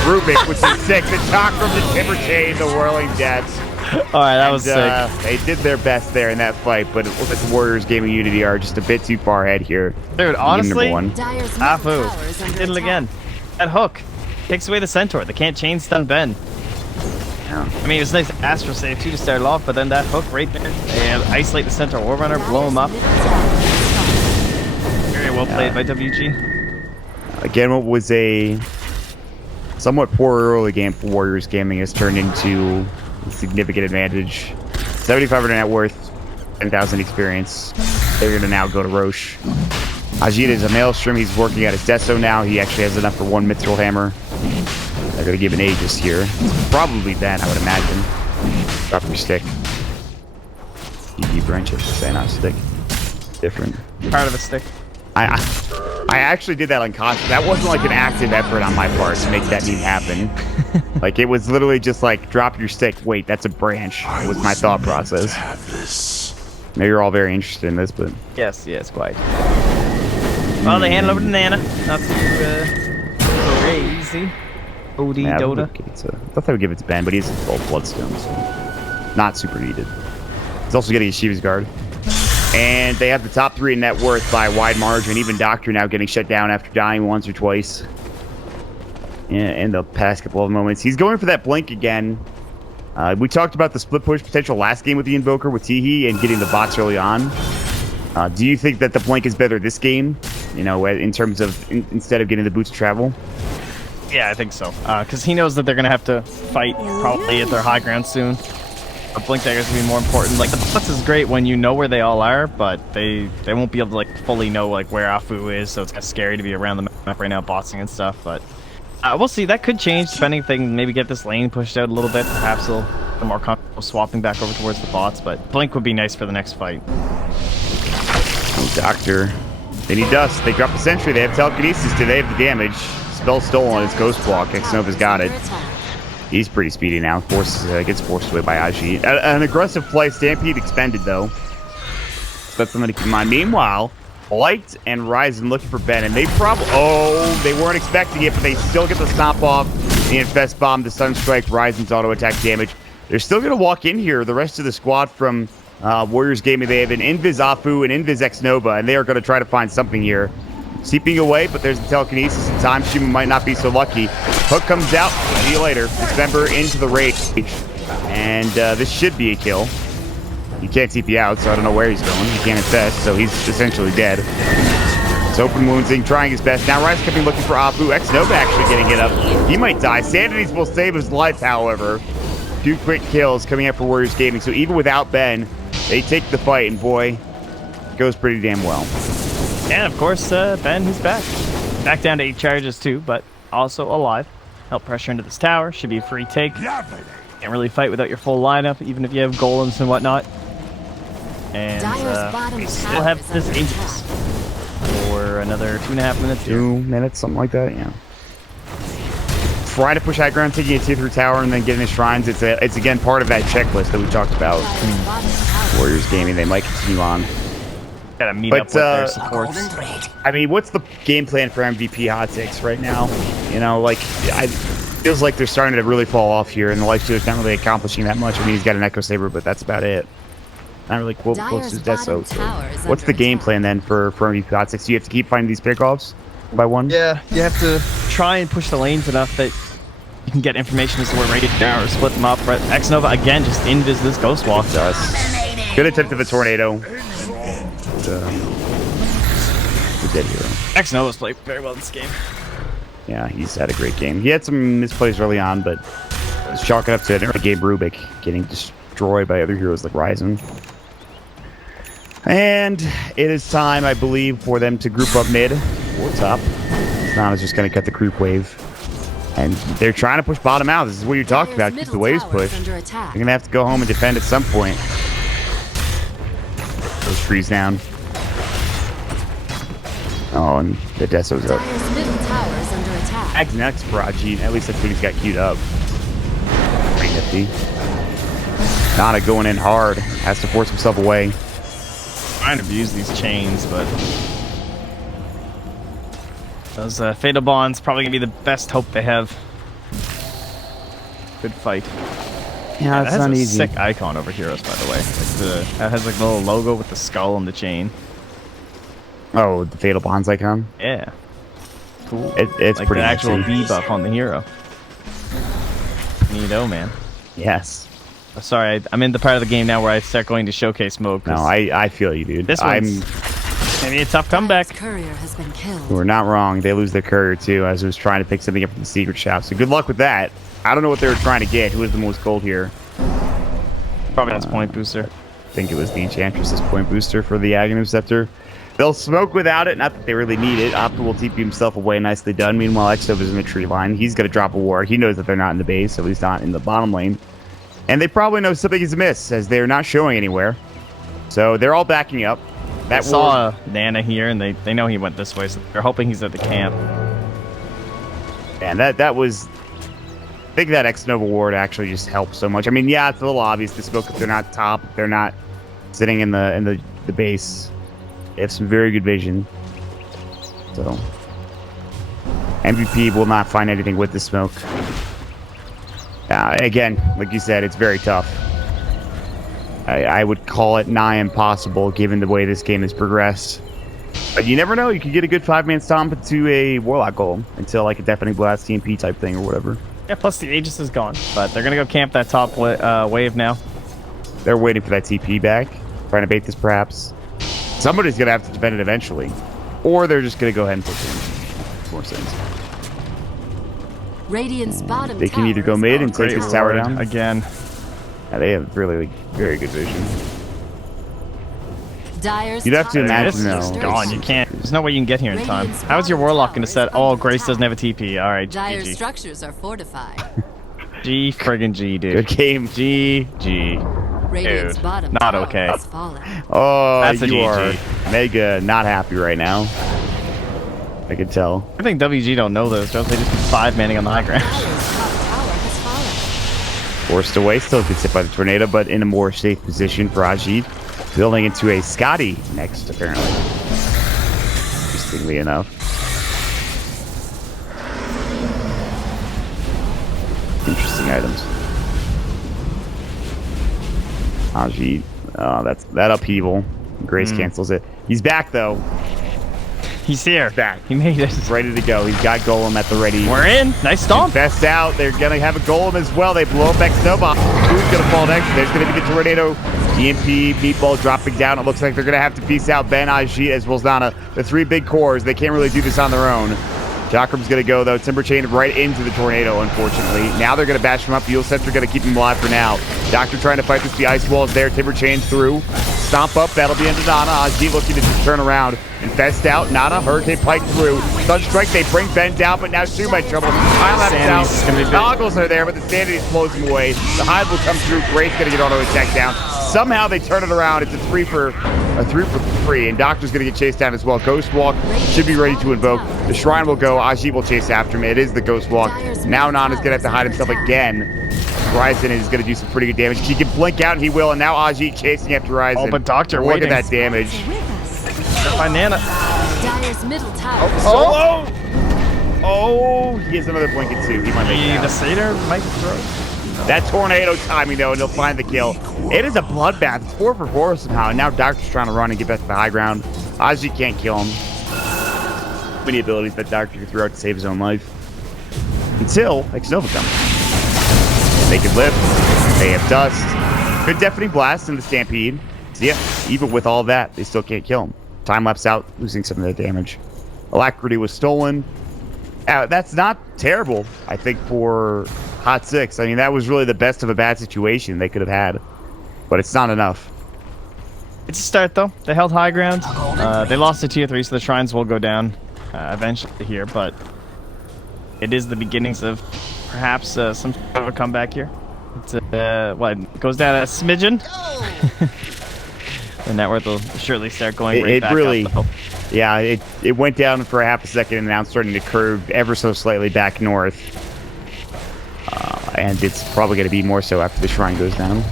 Rubik, which is sick. The Chakram, the Timber Chain, the Whirling Deaths. Alright, that was sick. They did their best there in that fight, but it looks like the Warriors Gaming Unity are just a bit too far ahead here. Dude, honestly, Dyer's middle tower Afu is under did it attack. again. That hook takes away the Centaur. They can't chain stun Ben. Yeah. I mean, it was nice Astro save too to start it off, but then that hook right there, and isolate the Centaur War Runner, blow him up. Dyer's middle tower is Very well played by WG. Again, what was a somewhat poor early game for Warriors Gaming has turned into a significant advantage. 7,500 net worth, 10,000 experience. They're going to now go to Roche. Ajit is a Maelstrom. He's working at his Deso now. He actually has enough for one Mithril Hammer. They're going to give an Aegis here. It's probably Ben, I would imagine. Drop your stick. GG branch, I should say, not stick. Different. Part of the stick. I actually did that unconscious. That wasn't like an active effort on my part to make that meme happen. Like, it was literally just like, drop your stick. Wait, that's a branch. It was my thought process. Maybe you're all very interested in this, but... Yes, quite. Well, they hand over to Nana. Not too crazy. OD Yeah, Dota. I thought they would give it to Ben, but he's both Bloodstone, so not super needed. He's also getting a Shiva's Guard. And they have the top 3 in net worth by a wide margin. Even Doctor now getting shut down after dying once or twice. Yeah, in the past couple of moments. He's going for that blink again. We talked about the split push potential last game with the Invoker with Teehee and getting the bots early on. Do you think that the blink is better this game? You know, in terms of instead of getting the boots to travel? Yeah, I think so. Because he knows that they're going to have to fight probably at their high ground soon. A blink dagger is going to be more important. Like, the bots is great when you know where they all are, but they won't be able to, like, fully know, like, where Afu is, so it's kind of scary to be around the map right now, botsing and stuff, but... we'll see. That could change, depending if they can maybe get this lane pushed out a little bit. Perhaps they'll be more comfortable swapping back over towards the bots, but blink would be nice for the next fight. Oh, Doctor. They need dust. They drop the sentry. They have telekinesis. Do they have the damage? Spell stolen. It's Ghost Block. Xnova's got it. He's pretty speedy now. Gets forced away by Ajit. An aggressive play. Stampede expended, though. So that's something to keep in mind. Meanwhile, Light and Ryzen looking for Ben, and they probably... Oh, they weren't expecting it, but they still get the stomp off. The Infest Bomb, the Sunstrike, Ryzen's auto attack damage. They're still going to walk in here. The rest of the squad from Warriors Gaming, they have an Invis Afu and Invis Xnova, and they are going to try to find something here. Seeping away, but there's the telekinesis, and Time Streamer might not be so lucky. Hook comes out. See you later. Dismember into the rage. And this should be a kill. He can't TP out, so I don't know where he's going. He can't infest, so he's essentially dead. It's open woundsing, trying his best. Now Rise kept looking for Afu. Xnova actually getting hit up. He might die. Sanities will save his life, however. 2 quick kills coming up for Warriors Gaming. So even without Ben, they take the fight, and boy, it goes pretty damn well. And of course, Ben, he's back. Back down to 8 charges too, but also alive. Help pressure into this tower. Should be a free take. Can't really fight without your full lineup, even if you have golems and whatnot. And we still have this Aegis for another 2.5 minutes. 2 minutes, something like that, yeah. Try to push high ground, taking a tier 3 tower, and then getting the shrines. It's again part of that checklist that we talked about. Warriors Gaming, they might continue on. Gotta meet up with their supports. I mean, what's the game plan for MVP hot6 right now? You know, like, it feels like they're starting to really fall off here, and the Lifestealer's not really accomplishing that much. I mean, he's got an Echo Saber, but that's about it. Not really close to Deso. So what's the game plan then for MVP hot6? Do you have to keep finding these pickoffs by one? Yeah, you have to try and push the lanes enough that you can get information as to where Radiant are, or split them up. But Xnova, again, just invis this Ghost Walk. Good attempt of a tornado. The dead hero. Xnova's played very well this game. Yeah, he's had a great game. He had some misplays early on, but was chalking up to Gabe Rubik getting destroyed by other heroes like Ryzen. And it is time, I believe, for them to group up mid or top. Nana's just going to cut the creep wave. And they're trying to push bottom out. This is what you're talking about. Keep the waves pushed. They're going to have to go home and defend at some point. Those trees down. Oh, and the Deso's up. Ags next for Ajit. At least that's what he's got queued up. Pretty nifty. Nana going in hard. Has to force himself away. Trying to abuse these chains, but those Fatal Bonds probably gonna be the best hope they have. Good fight. Yeah, that it's has not a easy. sick icon over Heroes, by the way. That has like a little logo with the skull and the chain. Oh, the Fatal Bonds icon? Yeah. Cool. It's like pretty the actual nifty. debuff on the hero. Neato, man. Yes. Oh, sorry, I'm in the part of the game now where I start going to showcase mode. No, I feel you, dude. This one's maybe a tough comeback. Courier has been killed. We're not wrong. They lose their courier, too, as it was trying to pick something up from the secret shop. So good luck with that. I don't know what they were trying to get. Who was the most gold here? Probably that's point booster. I think it was the Enchantress's point booster for the Aghanim Scepter. They'll smoke without it. Not that they really need it. Opta will TP himself away. Nicely done. Meanwhile, Exov is in the tree line. He's going to drop a ward. He knows that they're not in the base, at least not in the bottom lane. And they probably know something is amiss, as they're not showing anywhere. So they're all backing up. I saw Nana here, and they know he went this way, so they're hoping he's at the camp. And that was... I think that X-Nova ward actually just helped so much. I mean, yeah, it's a little obvious to smoke if they're not top, if they're not sitting in the base. They have some very good vision. So MVP will not find anything with the smoke. Again, like you said, it's very tough. I would call it nigh impossible given the way this game has progressed. But you never know. You could get a good 5-man stomp into a Warlock goal until like a Deafening Blast TMP type thing or whatever. Yeah, plus the Aegis is gone, but they're going to go camp that top wave now. They're waiting for that TP back, trying to bait this perhaps. Somebody's going to have to defend it eventually. Or they're just going to go ahead and push it. Makes more sense. Radiant's bottom They can either go mid and take this tower down. Again. Yeah, they have really very good vision. Dyer's You'd have to imagine, This is though. gone. You can't. There's no way you can get here in time. How is your Warlock going to set? Oh, Grace doesn't have a TP. All right, Dyer's GG. structures are fortified. G friggin' G, dude. Good game. GG. Radiant's Dude, bottom not tower okay. has fallen. Oh, That's a you GG. are mega not happy right now. I can tell. I think WG don't know those, don't they? Just 5-manning on the high ground. Dyer's top tower has fallen. Forced away, still gets hit by the tornado, but in a more safe position for Ajit. Building into a Scotty next, apparently. Interestingly enough. Interesting items. Ajit. Oh, that upheaval. Grace cancels it. He's back, though. He's here. Back. He made it. He's ready to go. He's got Golem at the ready. We're in. Nice stomp. Best out. They're going to have a Golem as well. They blow up X-Nova. Who's going to fall next? There's going to be the Tornado. EMP, Meatball dropping down. It looks like they're going to have to piece out Ben, Ajit, as well as Nana. The 3 big cores. They can't really do this on their own. Chakram's going to go, though. Timber Chain right into the Tornado, unfortunately. Now they're going to bash him up. Yule Scepter going to keep him alive for now. Doctor trying to fight this. The Ice Wall is there. Timber Chain through. Stomp up. That'll be into Nana. Ajit looking to turn around. Infest out. Nana. Hurricane Pike through. Sunstrike. They bring Ben down, but now too much trouble. Highlight out. Goggles are there, but the Sanity slows him away. The Hive will come through. Grace going to get auto attack down. Somehow they turn it around. It's a 3 for 3, and Doctor's going to get chased down as well. Ghost Walk should be ready to invoke. The Shrine will go. Ajit will chase after him. It is the Ghost Walk. Now Nana's going to have to hide himself again. Ryzen is going to do some pretty good damage. He can blink out, and he will, and now Ajit chasing after Ryzen. Oh, but Doctor Look waiting. at that damage. By Nana. Dyer's middle tower. Solo! Oh, he has another blinket too. He might make it The out. Satyr might throw. That tornado timing, though, and he'll find the kill. It is a bloodbath. It's 4 for 4 somehow. And now Doctor's trying to run and get back to the high ground. Ajit can't kill him. Many abilities that Doctor can throw out to save his own life. Until X-Nova comes. They can lift. They have dust. Good Deafening Blast in the Stampede. So yeah, even with all that, they still can't kill him. Time lapse out, losing some of their damage. Alacrity was stolen. That's not terrible, I think, for hot6. I mean, that was really the best of a bad situation they could have had. But it's not enough. It's a start, though. They held high ground. They lost to tier 3, so the shrines will go down eventually here. But it is the beginnings of perhaps some sort of a comeback here. It's it goes down a smidgen. The net worth will surely start going right back really, up, though. Yeah, it went down for a half a second and now it's starting to curve ever so slightly back north. And it's probably going to be more so after the shrine goes down.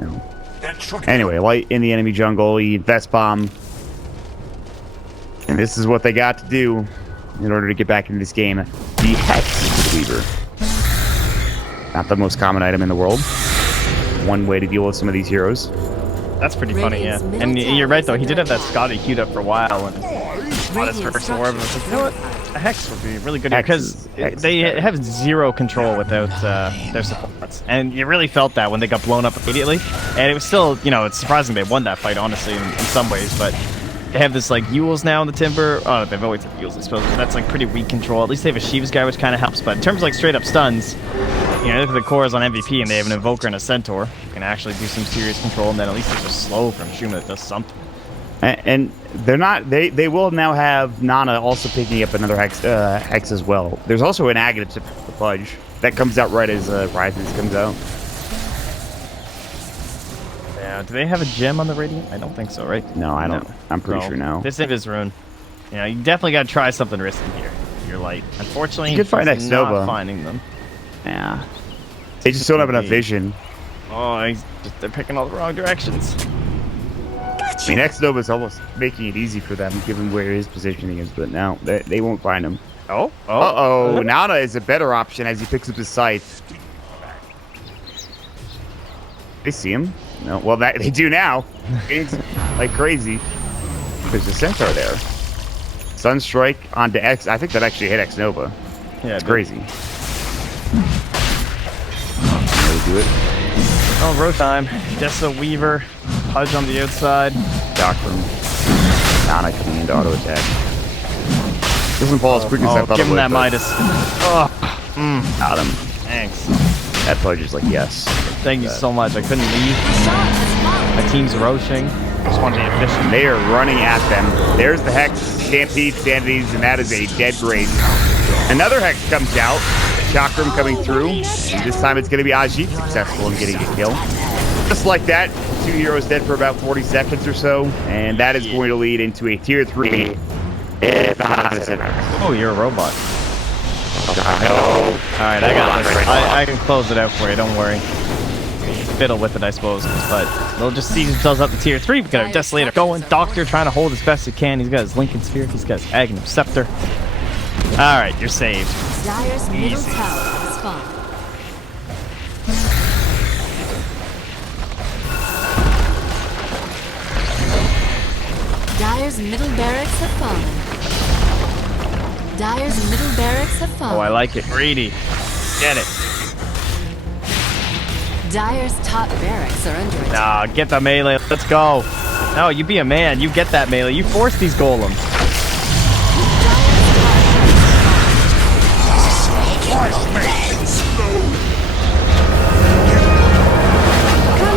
No. Anyway, light in the enemy jungle, he invest bomb. And this is what they got to do in order to get back into this game. The Hex Weaver. Not the most common item in the world. One way to deal with some of these heroes. That's pretty funny, yeah. And you're right, though. He did have that Scotty queued up for a while. And on his first orb, I was like, you know what? A Hex would be really good because they have zero control without their supports. And you really felt that when they got blown up immediately. And it was still, you know, it's surprising they won that fight, honestly, in some ways. But they have this, like, Yules now in the Timber. Oh, they've always had Yules, I suppose. But that's, like, pretty weak control. At least they have a Shiva's guy, which kind of helps. But in terms of, like, straight-up stuns, you know, look at the cores on MVP, and they have an Invoker and a Centaur who can actually do some serious control. And then at least there's a slow from Shuma that does something. And they're not. They will now have Nana also picking up another hex as well. There's also an Agate to Fudge that comes out right as Rises comes out. Yeah. Do they have a gem on the Radiant? I don't think so, right? No, I don't. No. I'm pretty sure no. This is Rune. You know, you definitely got to try something risky here. You're light. Unfortunately, you could find X Nova. Not finding them. Yeah. They just don't have enough vision. Oh, they're picking all the wrong directions. I mean, X Nova's almost making it easy for them, given where his positioning is, but now they won't find him. Oh. Uh-oh. Nana is a better option as he picks up his scythe. They see him? No. Well, they do now. It's like crazy. There's a Centaur there. Sunstrike onto X. I think that actually hit X Nova. Yeah, it's crazy. Do it. Oh, row time. Dessa Weaver. Pudge on the outside. Doctor. Nana coming into auto attack. Doesn't fall as quick as I thought it would. Give him that Midas. Oh. Got him. Thanks. That Pudge is like, yes. Thank you so much. I couldn't leave. My team's roaching. Just wanted to be efficient. They are running at them. There's the Hex, Stampede, Sanities, and that is a dead Grace. Another Hex comes out. Chakram coming through. And this time it's going to be Ajit successful in getting a kill. Just like that, 2 heroes dead for about 40 seconds or so. And that is going to lead into a tier 3. Oh, you're a robot. Alright, I got this. I can close it out for you, don't worry. Fiddle with it, I suppose. But they'll just see themselves up to tier 3. We got our Desolator going. Doctor trying to hold as best he can. He's got his Lincoln Sphere. He's got his Aghanim Scepter. Alright, you're saved. Dire's middle tower has fallen. Dire's middle barracks have fallen. Dire's middle barracks have fallen. Oh, I like it. Greedy. Get it. Dire's top barracks are under attack. Nah, get the melee. Let's go. No, you be a man. You get that melee. You force these golems. Come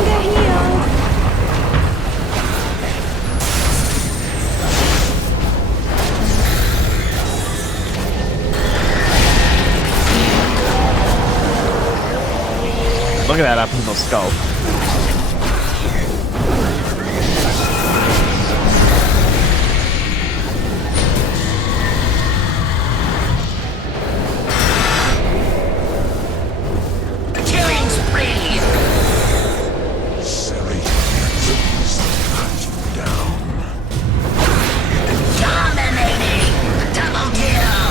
to heal. Look at that upheaval scope. Killing spree! Down. Dominating! Double kill!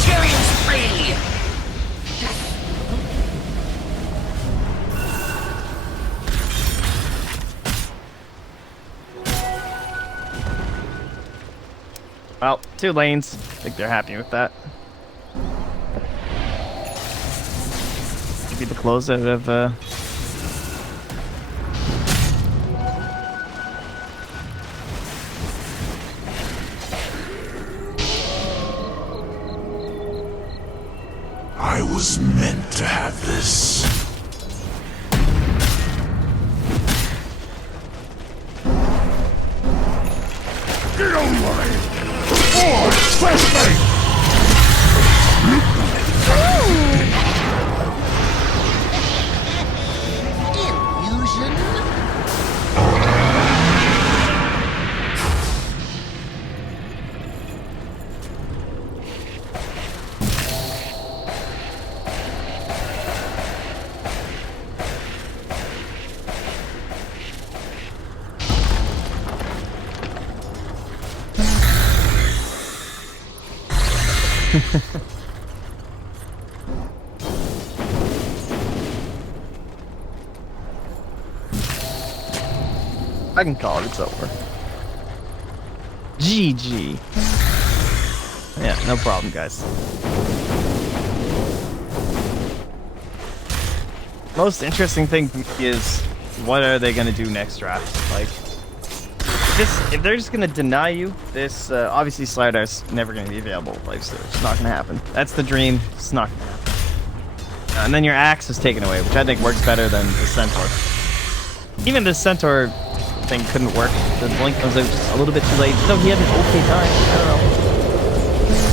Killing spree! Well, 2 lanes. I think they're happy with that. Maybe the closeout of I was meant to have this. Get away! Boy, flashbang! Illusion? I can call it. It's over. GG. Yeah, no problem, guys. Most interesting thing is, what are they gonna do next draft? Like, if they're just gonna deny you this, obviously Slider's never gonna be available. Like, so it's not gonna happen. That's the dream. It's not gonna happen. And then your axe is taken away, which I think works better than the centaur. Even the centaur thing couldn't work. The blink comes out just a little bit too late. Though he had an okay time. I don't know.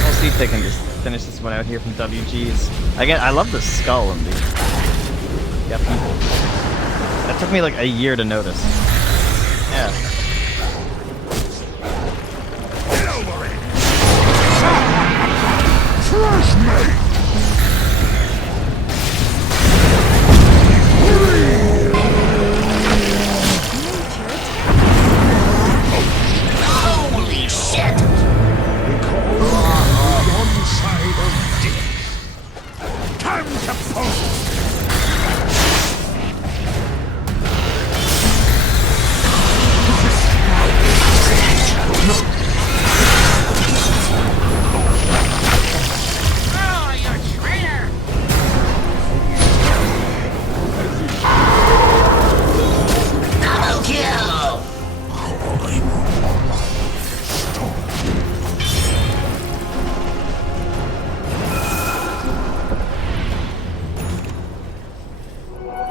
We'll see if they can just finish this one out here from WG's. I love the skull and the people. That took me like a year to notice. Yeah. Get over it! Trash me! Holy shit! One side of death. Time to pose!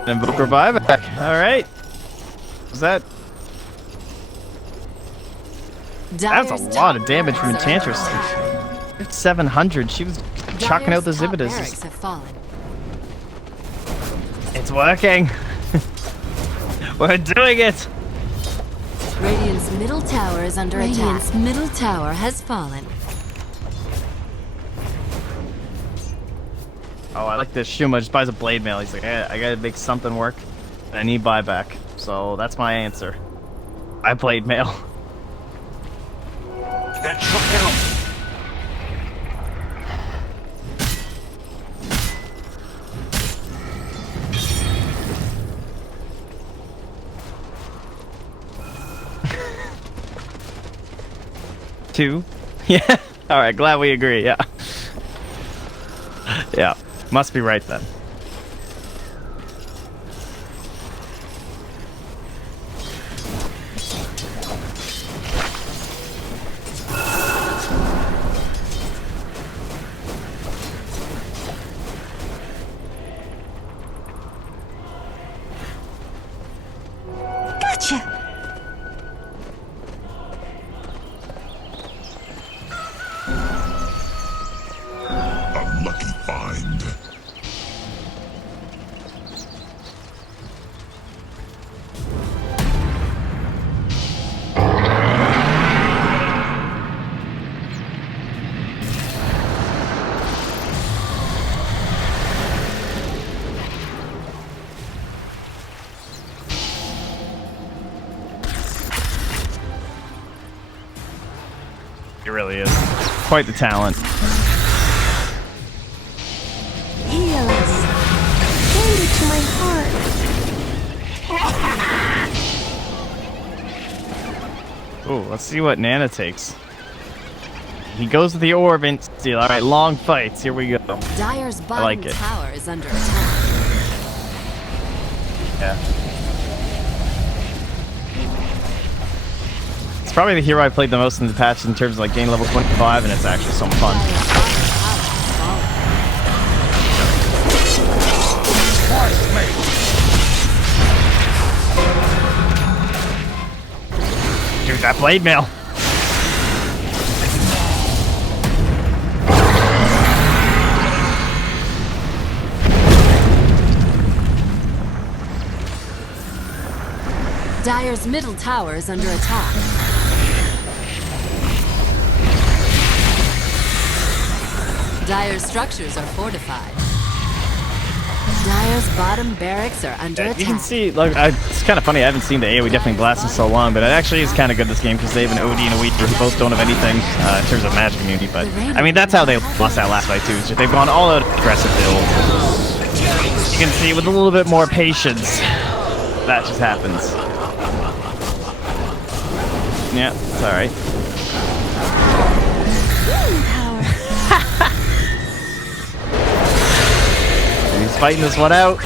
Invoke revive back. Alright. Was that? That's a lot of damage from Enchantress. 700. She was chucking out the Zibitus. It's working. We're doing it. Radiant's middle tower is under attack. Radiant's middle tower has fallen. Oh, I like this. Shuma just buys a blade mail. He's like, I gotta make something work. And I need buyback. So that's my answer. I blade mail. Get shook out! Two. Yeah. Alright, glad we agree. Yeah. Yeah. Must be right then. Gotcha. Unlucky find. He really is. Quite the talent. Heal us. Send it to my heart. Ooh, let's see what Nana takes. He goes to the orb and steal. Alright, long fights. Here we go. Dire's bottom like it. tower is under attack. Yeah. It's probably the hero I played the most in the patch in terms of like gain level 25, and it's actually so much fun. Dude, that blade mail. Dire's middle tower is under attack. Dire's structures are fortified. Dire's bottom barracks are under attack. You can see, like, it's kind of funny. I haven't seen the AoE Deafening Blast in so long, but it actually is kind of good this game because they have an OD and a Weaver who both don't have anything in terms of magic immunity. But I mean, that's how they lost that last fight too. They've gone all out aggressive build. You can see with a little bit more patience, that just happens. Yeah, it's all right. He's fighting this one out.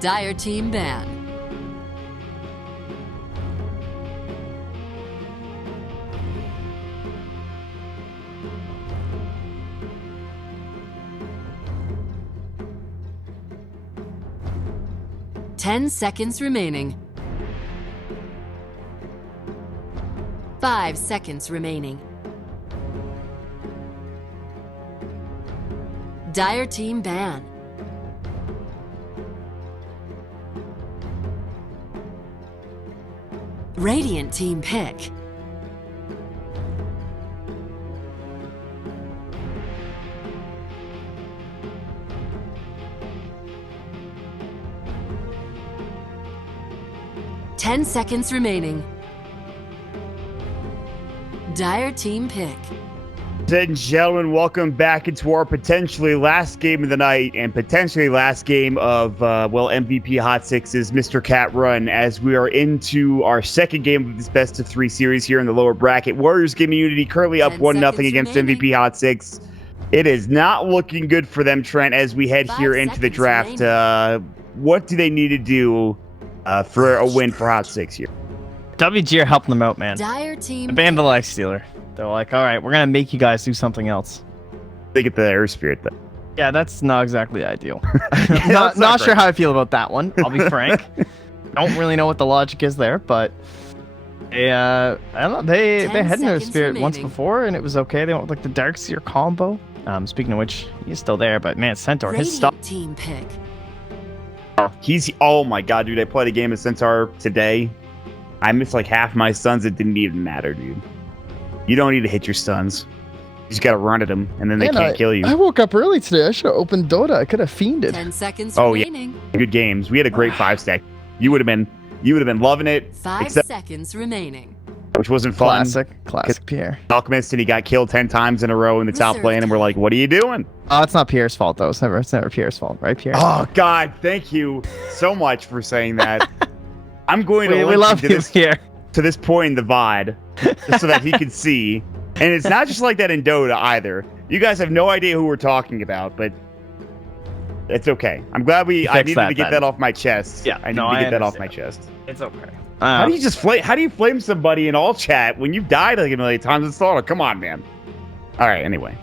Dire team ban. Ten seconds remaining. 5 seconds remaining. Dire team ban. Radiant team pick. Ten seconds remaining. Dire team pick. Ladies and gentlemen, welcome back into our potentially last game of the night and potentially last game of, well, MVP Hot 6's Mr. Cat Run as we are into our second game of this best of 3 series here in the lower bracket. Warriors Gaming Unity currently up 1-0 against MVP Hot 6. It is not looking good for them, Trent, as we head here into the draft. What do they need to do for a win for Hot 6 here? WG are helping them out, man. Dire team. The Band of Life Stealer. They're like, all right, we're going to make you guys do something else. They get the air spirit, though. Yeah, that's not exactly ideal. Yeah, not sure how I feel about that one, I'll be frank. Don't really know what the logic is there, but they, I don't know, they had an air spirit once before, and it was okay. They went with, like, the Dark Seer combo. Speaking of which, he's still there, but man, Centaur, his stuff. Team pick. Oh my god, dude, I played a game of Centaur today. I missed like half my stuns. It didn't even matter, dude. You don't need to hit your stuns. You just gotta run at them, and then they can't kill you. I woke up early today. I should have opened Dota. I could have fiended. 10 seconds remaining. Yeah, good games. We had a great 5-stack. You would have been loving it. 5 seconds remaining. Which wasn't fun. Classic Pierre. Alchemist, and he got killed 10 times in a row in the top lane, and we're like, what are you doing? Oh, it's not Pierre's fault, though. It's never Pierre's fault, right, Pierre? Oh, God, thank you so much for saying that. I'm going to we love you, Pierre. To this point in the VOD, just so that he can see. And it's not just like that in Dota either. You guys have no idea who we're talking about, but it's okay. I'm glad I needed to get that off my chest. Yeah, I needed to get that off my chest. It's okay. How do you flame somebody in all chat when you've died like a million times in solo? Come on, man. All right, anyway.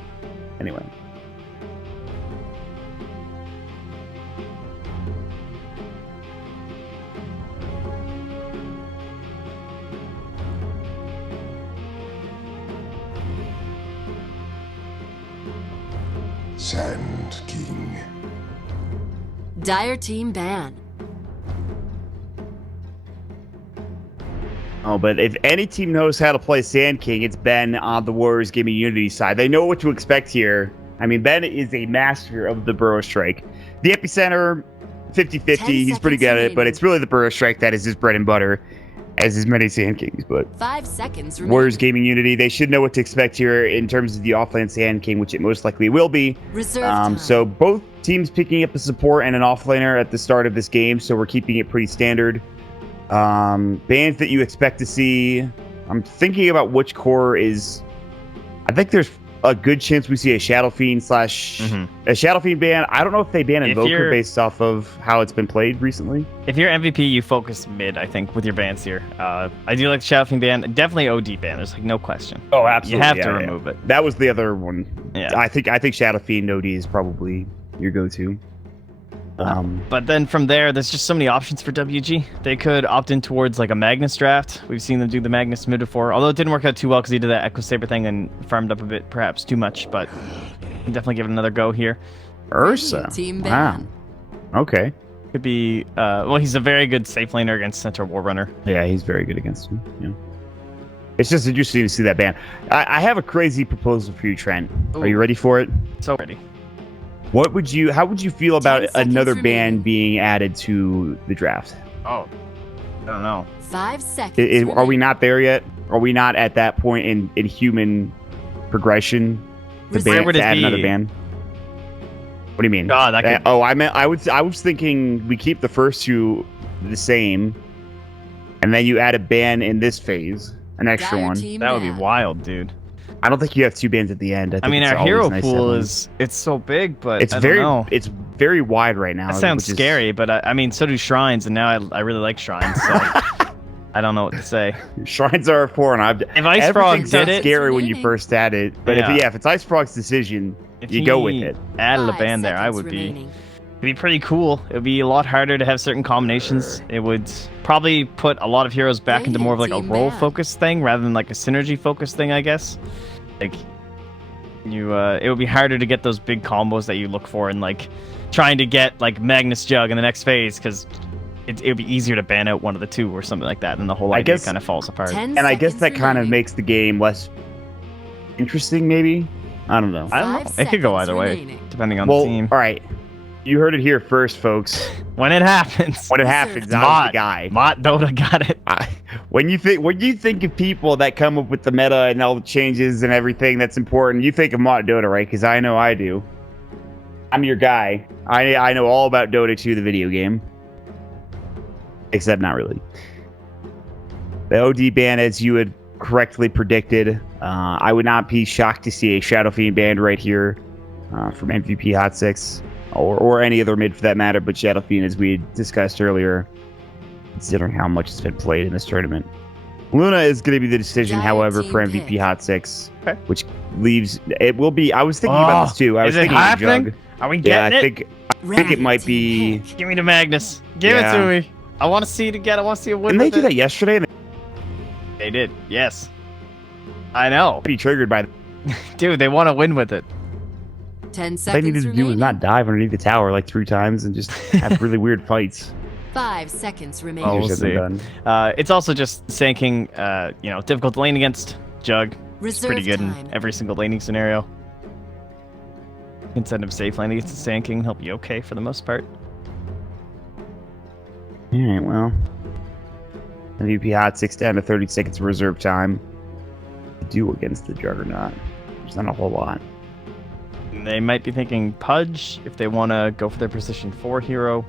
Sand King. Dire team ban. Oh, but if any team knows how to play Sand King, it's Ben on the Warriors Gaming Unity side. They know what to expect here. I mean, Ben is a master of the Burrow Strike. The Epicenter, 50-50, he's pretty good at it, but it's really the Burrow Strike that is his bread and butter, as is many Sand Kings. But 5 seconds remaining. Warriors Gaming Unity, they should know what to expect here in terms of the offlane Sand King, which it most likely will be. So both teams picking up a support and an offlaner at the start of this game, so we're keeping it pretty standard. Bans that you expect to see. I'm thinking about which core is. I think there's a good chance we see a Shadow Fiend slash a Shadow Fiend ban. I don't know if they ban Invoker based off of how it's been played recently. If you're MVP, you focus mid, I think, with your bans here. I do like the Shadow Fiend ban. Definitely OD ban. There's like no question. Oh, absolutely. You have to remove it. That was the other one. Yeah. I think Shadow Fiend OD is probably your go-to. But then from there, there's just so many options for WG. They could opt in towards like a Magnus draft. We've seen them do the Magnus mid before, although it didn't work out too well because he did that Echo Saber thing and farmed up a bit, perhaps too much. But definitely give it another go here. Ursa. Wow. Okay. Could be. Well, he's a very good safe laner against Centaur Warrunner. Yeah, he's very good against him. Yeah. It's just interesting to see that ban. I have a crazy proposal for you, Trent. Ooh. Are you ready for it? So ready. How would you feel about another ban being added to the draft? Oh, I don't know. 5 seconds. Are we not there yet? Are we not at that point in human progression to add another ban? What do you mean? God, I was thinking we keep the first two the same, and then you add a ban in this phase, an extra one. That would be wild, dude. I don't think you have 2 bans at the end. I mean, our hero pool it's so big, but it's very wide right now. That sounds which is- scary, but I mean, so do shrines, and now I really like shrines, so I don't know what to say. Shrines are a foreign object. If Ice Frog Everything did sounds it, scary when you first add it, but Yeah. if it's Ice Frog's decision, if you go with it. Added a 5 band there, I seconds would be. remaining. It'd be pretty cool. It would be a lot harder to have certain combinations. It would probably put a lot of heroes back into more of like a Radiant team role banned. focused thing rather than like a synergy focused thing, I guess. Like it would be harder to get those big combos that you look for in like trying to get like Magnus Jug in the next phase, because it would be easier to ban out one of the two or something like that, and the whole I idea guess- kind of falls apart. 10 And I guess seconds that kind of remaining. makes the game less interesting, maybe? I don't know. I don't know. 5 It could go seconds either way, remaining. depending on Well, the team. all right. You heard it here first, folks. When it happens, When it Reserve happens, time. I'm the Mott. guy. Mott Dota got it. When you think of people that come up with the meta and all the changes and everything that's important, you think of Mott Dota, right? Because I know I do. I'm your guy. I know all about Dota 2, the video game. Except not really. The OD ban, as you had correctly predicted, I would not be shocked to see a Shadow Fiend banned right here from MVP hot6 or any other mid for that matter, but Shadow Fiend, as we discussed earlier, considering how much has been played in this tournament. Luna is going to be the decision, Giant however, team for MVP pick. hot6, Okay. which leaves it will be. I was thinking about this too. I was is it thinking of happening? Jug. Are we Yeah, getting I it? think it might Radiant be. team pick. Give me the Magnus. Give it Yeah. to me. I want to see it again. I want to see a win. Didn't they with do it. that yesterday? They did. Yes. I know. Pretty triggered by. Dude, they want to win with it. 10 All they seconds needed to do was remaining. not dive underneath the tower like 3 times and just have really weird fights. 5 seconds remaining. Oh, we'll Usually see. hasn't done. It's also just sanking, difficult to lane against Jug. It's Reserve pretty good time. in every single laning scenario. Instead of safe lane against the sanking, he'll be okay for the most part. All right, well, MVP hot6 down to 30 seconds of reserve time to do against the Juggernaut. There's not a whole lot. And they might be thinking Pudge if they want to go for their position 4 hero.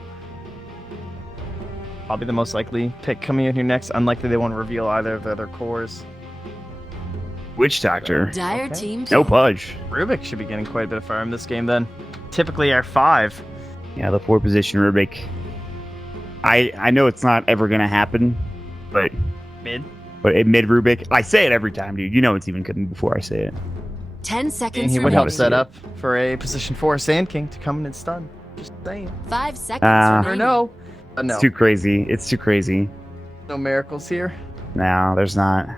Probably the most likely pick coming in here next. Unlikely they want to reveal either of the other cores. Witch Doctor. Dire Okay. team No pick. Pudge. Rubik should be getting quite a bit of farm this game then. Typically our 5. Yeah, the 4 position Rubik. I know it's not ever going to happen, but Mid. mid Rubik. I say it every time, dude. You know it's even coming before I say it. 10 And seconds he would remaining. help to see set it. up for a position 4 Sand King to come in and stun. Just saying. 5 seconds Or Or remaining. no. No. It's too crazy. It's too crazy. No miracles here. No, there's not.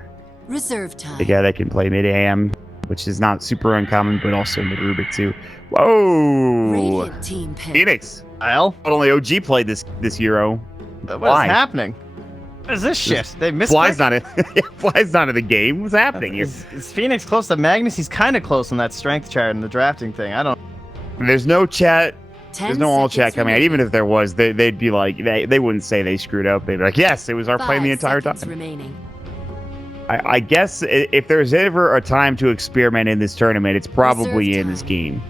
Reserve time. The guy that can play mid AM, which is not super uncommon, but also mid Rubik too. Whoa! Radiant team pick. Phoenix. Well, Not only OG played this hero. what Why? is happening? What is this shit? They missed. Fly's not in. Fly's not in the game. What's happening here? Is Phoenix close to Magnus? He's kind of close on that strength chart and the drafting thing. I don't. There's no chat. 10 There's no all chat seconds coming out. remaining. Even if there was, they'd be like, they wouldn't say they screwed up. They'd be like, yes, it was our plan the 5 entire seconds time. remaining. I guess if there's ever a time to experiment in this tournament, it's probably Reserve in this time. game.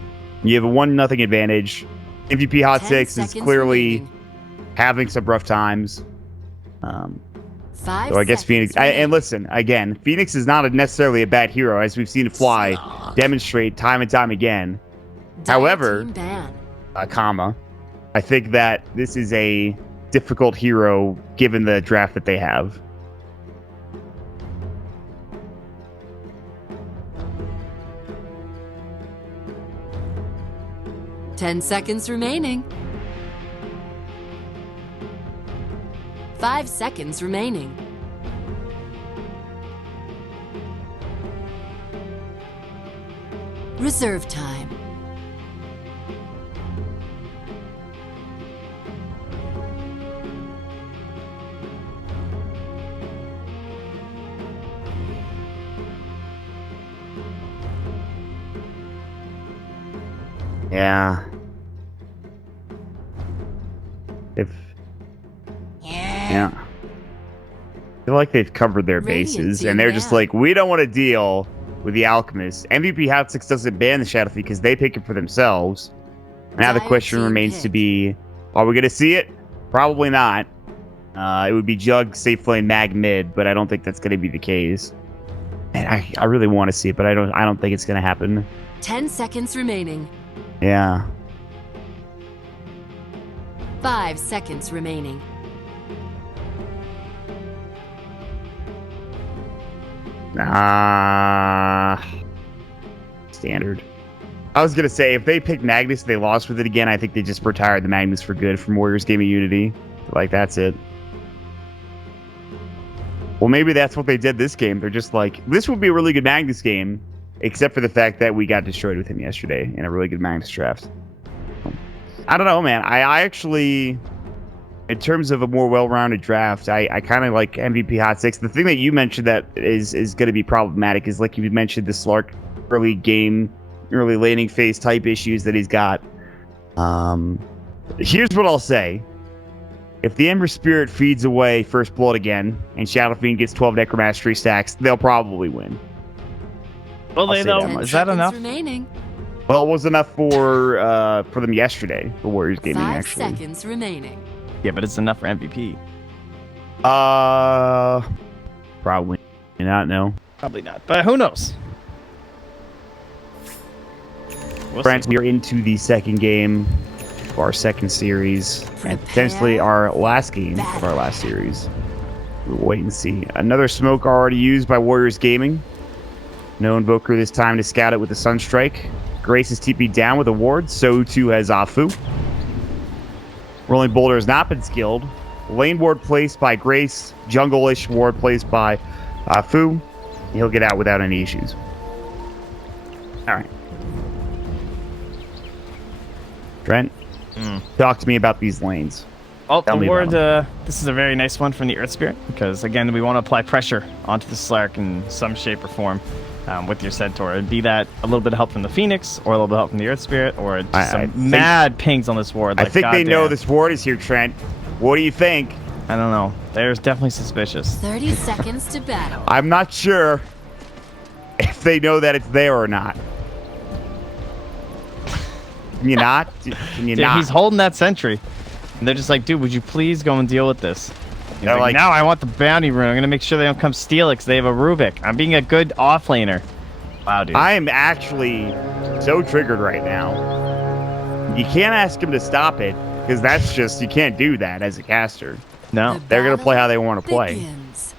You have a 1-0 advantage. MVP Hot 10 6 is seconds clearly remaining. having some rough times. 5 So I guess Phoenix. seconds And listen, again, Phoenix is not necessarily a bad hero, as we've seen Fly demonstrate time and time again. Dire However, team ban. I think that this is a difficult hero given the draft that they have. Ten seconds remaining. 5 seconds remaining. Reserve time. Yeah. Yeah. I feel like they've covered their Radiant bases, team and they're just ban. like, we don't want to deal with the Alchemist. MVP Hot6 doesn't ban the Shadow Fiend because they pick it for themselves. Now the Dire question team remains to pick. be, are we going to see it? Probably not. It would be Jug, Safe Lane, Mag mid, but I don't think that's going to be the case. And I really want to see it, but I don't think it's going to happen. 10 seconds remaining. Yeah. 5 seconds remaining. Standard. I was gonna say, if they picked Magnus and they lost with it again, I think they just retired the Magnus for good from Warriors Gaming Unity. Like, that's it. Well, maybe that's what they did this game. They're just like, this would be a really good Magnus game, except for the fact that we got destroyed with him yesterday in a really good Magnus draft. I don't know, man. I actually, in terms of a more well-rounded draft, I kind of like MVP hot6. The thing that you mentioned that is going to be problematic is, like you mentioned, the Slark early game, early laning phase type issues that he's got. Here's what I'll say. If the Ember Spirit feeds away First Blood again, and Shadow Fiend gets 12 Necromastery stacks, they'll probably win. Will they though? Is that enough? Remaining. Well, it was enough for them yesterday, for Warriors Gaming, 5 actually. seconds remaining. Yeah, but it's enough for MVP. Probably not, no. Probably not, but who knows? Friends, we are into the second game of our second series, and potentially our last game of our last series. We'll wait and see. Another smoke already used by Warriors Gaming. No Invoker this time to scout it with the Sunstrike. Grace is TP'd down with a ward, so too has Afu. Rolling Boulder has not been skilled. Lane ward placed by Grace. Jungle-ish ward placed by Afu. He'll get out without any issues. Alright. Trent, talk to me about these lanes. Oh, the ward, this is a very nice one from the Earth Spirit, because again, we want to apply pressure onto the Slark in some shape or form with your Centaur. It'd be that a little bit of help from the Phoenix, or a little bit of help from the Earth Spirit, or just mad pings on this ward. Like, I think they know this ward is here, Trent. What do you think? I don't know. They're definitely suspicious. 30 seconds to battle. I'm not sure if they know that it's there or not. Can you not? Can you not? He's holding that sentry. And they're just like, dude, would you please go and deal with this? He's like, now I want the bounty rune. I'm going to make sure they don't come steal it because they have a Rubik. I'm being a good offlaner. Wow, dude. I am actually so triggered right now. You can't ask him to stop it because that's just, you can't do that as a caster. No. They're going to play how they want to play. Begins.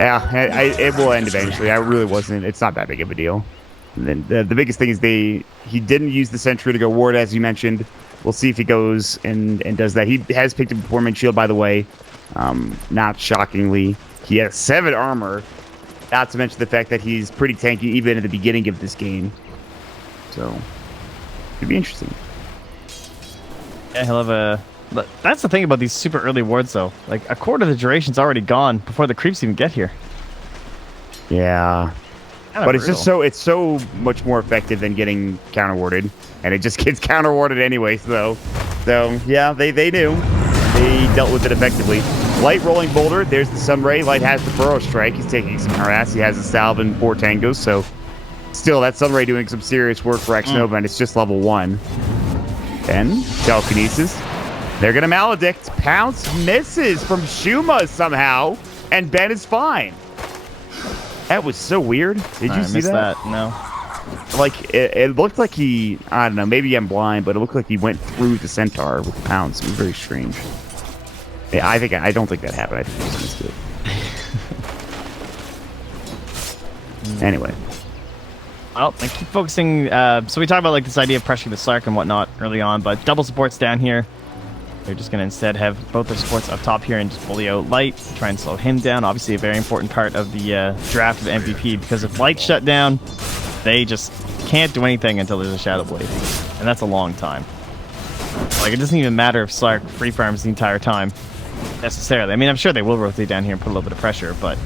Yeah, it will end eventually. I really wasn't. It's not that big of a deal. And then the biggest thing is he didn't use the sentry to go ward, as you mentioned. We'll see if he goes and does that. He has picked up a Performance Shield, by the way. Not shockingly. He has 7 armor. Not to mention the fact that he's pretty tanky even at the beginning of this game. So, it'd be interesting. Yeah, he'll have a... But that's the thing about these super early wards, though. Like, a quarter of the duration's already gone before the creeps even get here. Yeah. But it's just it's so much more effective than getting counter-warded. And it just gets counter-warded anyways, though. So, yeah, they knew. They dealt with it effectively. Light rolling Boulder. There's the Sunray. Light has the Burrow Strike. He's taking some harass. He has a Salve and 4 Tangos. So, still, that Sunray doing some serious work for X-Nova, and it's just level 1. Then, Telekinesis. They're going to Maledict. Pounce misses from Shuma somehow. And Ben is fine. That was so weird. Did you see that? No. Like, it looked like he, I don't know, maybe I'm blind, but it looked like he went through the Centaur with the Pounce. It was very strange. Yeah, I don't think that happened. I think he just missed it. Anyway. Well, I keep focusing, so we talked about like this idea of pressuring the Slark and whatnot early on, but double supports down here. They're just going to instead have both their supports up top here and just fully out Light, try and slow him down. Obviously a very important part of the draft of the MVP, because if Light shut down, they just can't do anything until there's a Shadow Blade. And that's a long time. Like, it doesn't even matter if Slark free farms the entire time, necessarily. I mean, I'm sure they will rotate down here and put a little bit of pressure, but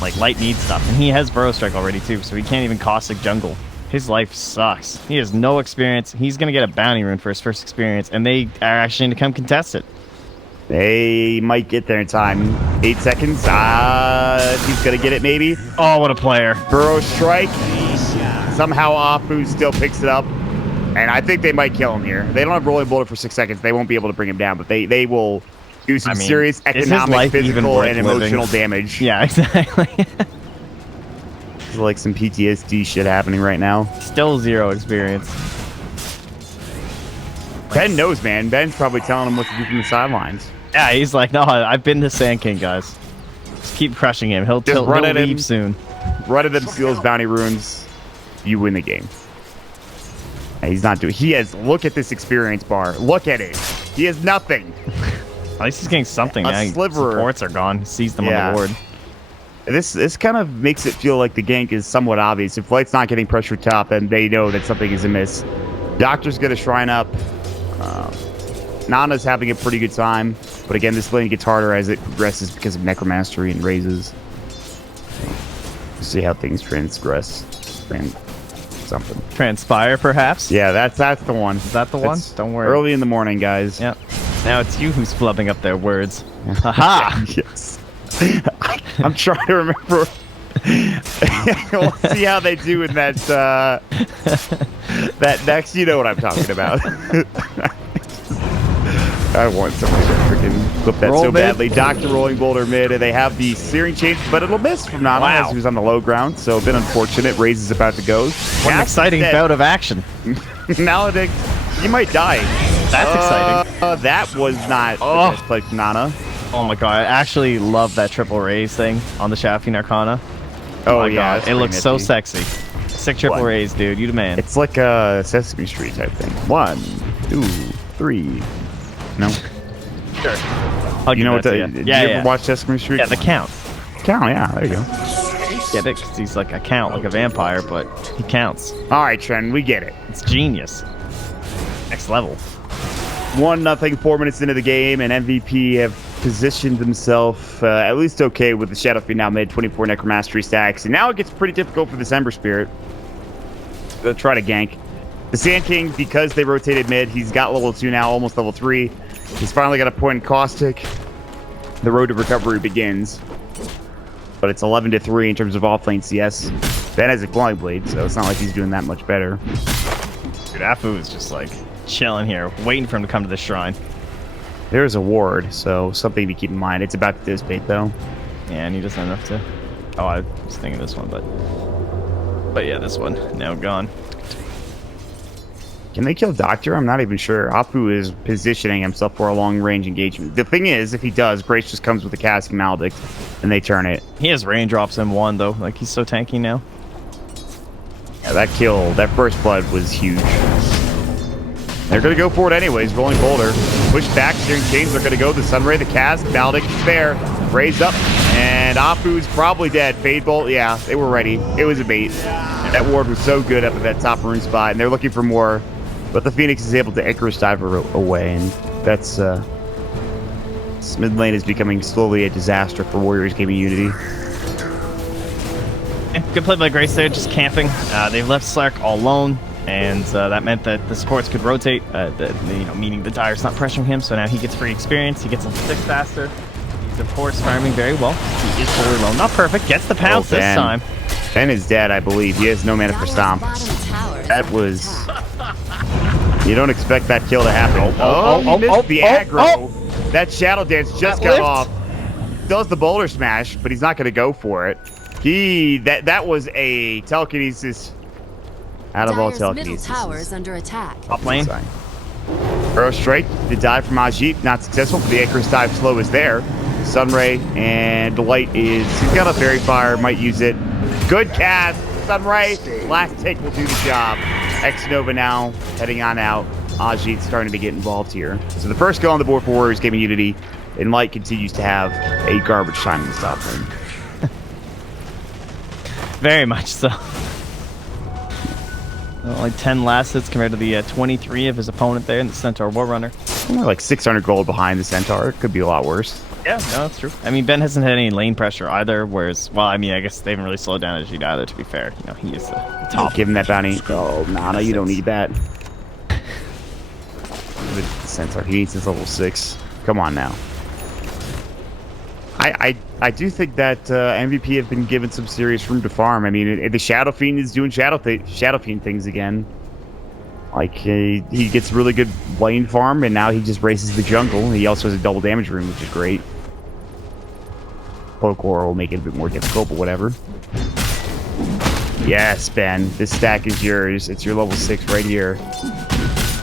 like, Light needs stuff. And he has Burrow Strike already too, so he can't even caustic jungle. His life sucks. He has no experience. He's going to get a bounty rune for his first experience, and they are actually going to come contest it. They might get there in time. 8 seconds. He's going to get it, maybe. Oh, what a player. Burrow Strike. Somehow Afu still picks it up. And I think they might kill him here. They don't have Rolling Boulder for 6 seconds. They won't be able to bring him down, but they will do some serious economic, physical, and emotional damage. Yeah, exactly. There's like some PTSD shit happening right now. Still 0 experience. Ben knows, man. Ben's probably telling him what to do from the sidelines. Yeah, he's like, no, I've been the Sand King, guys. Just keep crushing him. He'll leave soon. Run at him, steals bounty runes. You win the game. And he's not doing. He has. Look at this experience bar. Look at it. He has nothing. At least he's getting something. A sliver. Supports are gone. He sees them on the board. This kind of makes it feel like the gank is somewhat obvious. If Light's not getting pressure top, then they know that something is amiss. Doctor's gonna shrine up. Nana's having a pretty good time, but again, this lane gets harder as it progresses because of necromastery and raises. See how things transgress. Something. Transpire, perhaps? Yeah, that's the one. Is that the one? Don't worry. Early in the morning, guys. Yep. Now it's you who's flubbing up their words. Haha! Yes. I'm trying to remember. We'll see how they do in that that next. You know what I'm talking about. I want somebody to freaking flip that so badly. Doctor rolling boulder mid, and they have the searing change, but it'll miss from Nana as he was on the low ground. So a bit unfortunate. Raises about to go. What an exciting bout of action. Maledict, you might die. That's exciting. That was not the best play from Nana. Oh my god, I actually love that triple raise thing on the Shadow Fiend Arcana. Oh yeah, it looks so sexy. Sick triple raise, dude. You the man. It's like a Sesame Street type thing. 1, 2, 3. No. Sure. You know what? Did you ever watch Sesame Street? Yeah, the count. Count, yeah. There you go. Get it? Because he's like a count, like a vampire, but he counts. All right, Trent, we get it. It's genius. Next level. 1-0, 4 minutes into the game, and MVP have positioned himself at least okay with the Shadow Fiend now mid, 24 Necromastery stacks. And now it gets pretty difficult for this Ember Spirit. They'll try to gank. The Sand King, because they rotated mid, he's got level 2 now, almost level 3. He's finally got a point in Caustic. The road to recovery begins. But it's 11-3 in terms of offlane CS. Ben has a Glowing Blade, so it's not like he's doing that much better. Dude, Afu is just like chilling here, waiting for him to come to the shrine. There's a ward, so something to keep in mind. It's about to dissipate, though. Yeah, and he doesn't have enough to... Oh, I was thinking this one, but yeah, this one. Now gone. Can they kill Doctor? I'm not even sure. Apu is positioning himself for a long-range engagement. The thing is, if he does, Grace just comes with a casting Maledict, and they turn it. He has raindrops in one, though. Like, he's so tanky now. Yeah, that kill, that first blood was huge. They're going to go for it anyways. Rolling Boulder. Push back, steering chains. They're going to go. The Sunray, the cast. Maledict is there. Raise up. And Apu's probably dead. Fade Bolt, yeah, they were ready. It was a bait. That ward was so good up at that top rune spot, and they're looking for more. But the Phoenix is able to Icarus dive away, and that's... this mid lane is becoming slowly a disaster for Warriors Gaming Unity. Good play by Grace there, just camping. They've left Slark all alone, and that meant that the supports could rotate, meaning the Dire's not pressuring him, so now he gets free experience, he gets level 6 faster. He's, of course, farming very well. He is fully alone. Not perfect, gets the pounce this time. Ben is dead, I believe. He has no mana for Stomp. That was... You don't expect that kill to happen. He missed the aggro. That Shadow Dance just got off. Does the Boulder Smash, but he's not going to go for it. That was a telekinesis out of all telekinesis. Middle tower is under attack. Top lane. Arrow straight. The dive from Ajit, not successful. The Icarus dive slow is there. Sunray and Light is... He's got a Fairy Fire, might use it. Good cast. Sunray, last take will do the job. X-Nova now heading on out. Ajit starting to get involved here. So the first goal on the board for Warriors Gaming Unity, and Light continues to have a garbage time in the top lane. Very much so. Only 10 last hits compared to the 23 of his opponent there in the Centaur War Runner. Like 600 gold behind the Centaur. It could be a lot worse. Yeah, no, that's true. I mean, Ben hasn't had any lane pressure either, whereas, well, I mean, I guess they haven't really slowed down Ajit either, to be fair. You know, he is the top. Give him that bounty. Oh, Nana, you don't need that. The Centaur, he needs his level 6. Come on now. I do think that MVP have been given some serious room to farm. I mean, the Shadow Fiend is doing Shadow Fiend things again. Like, he gets really good lane farm, and now he just races the jungle. He also has a double damage room, which is great. Pokecore will make it a bit more difficult, but whatever. Yes, Ben. This stack is yours. It's your level 6 right here.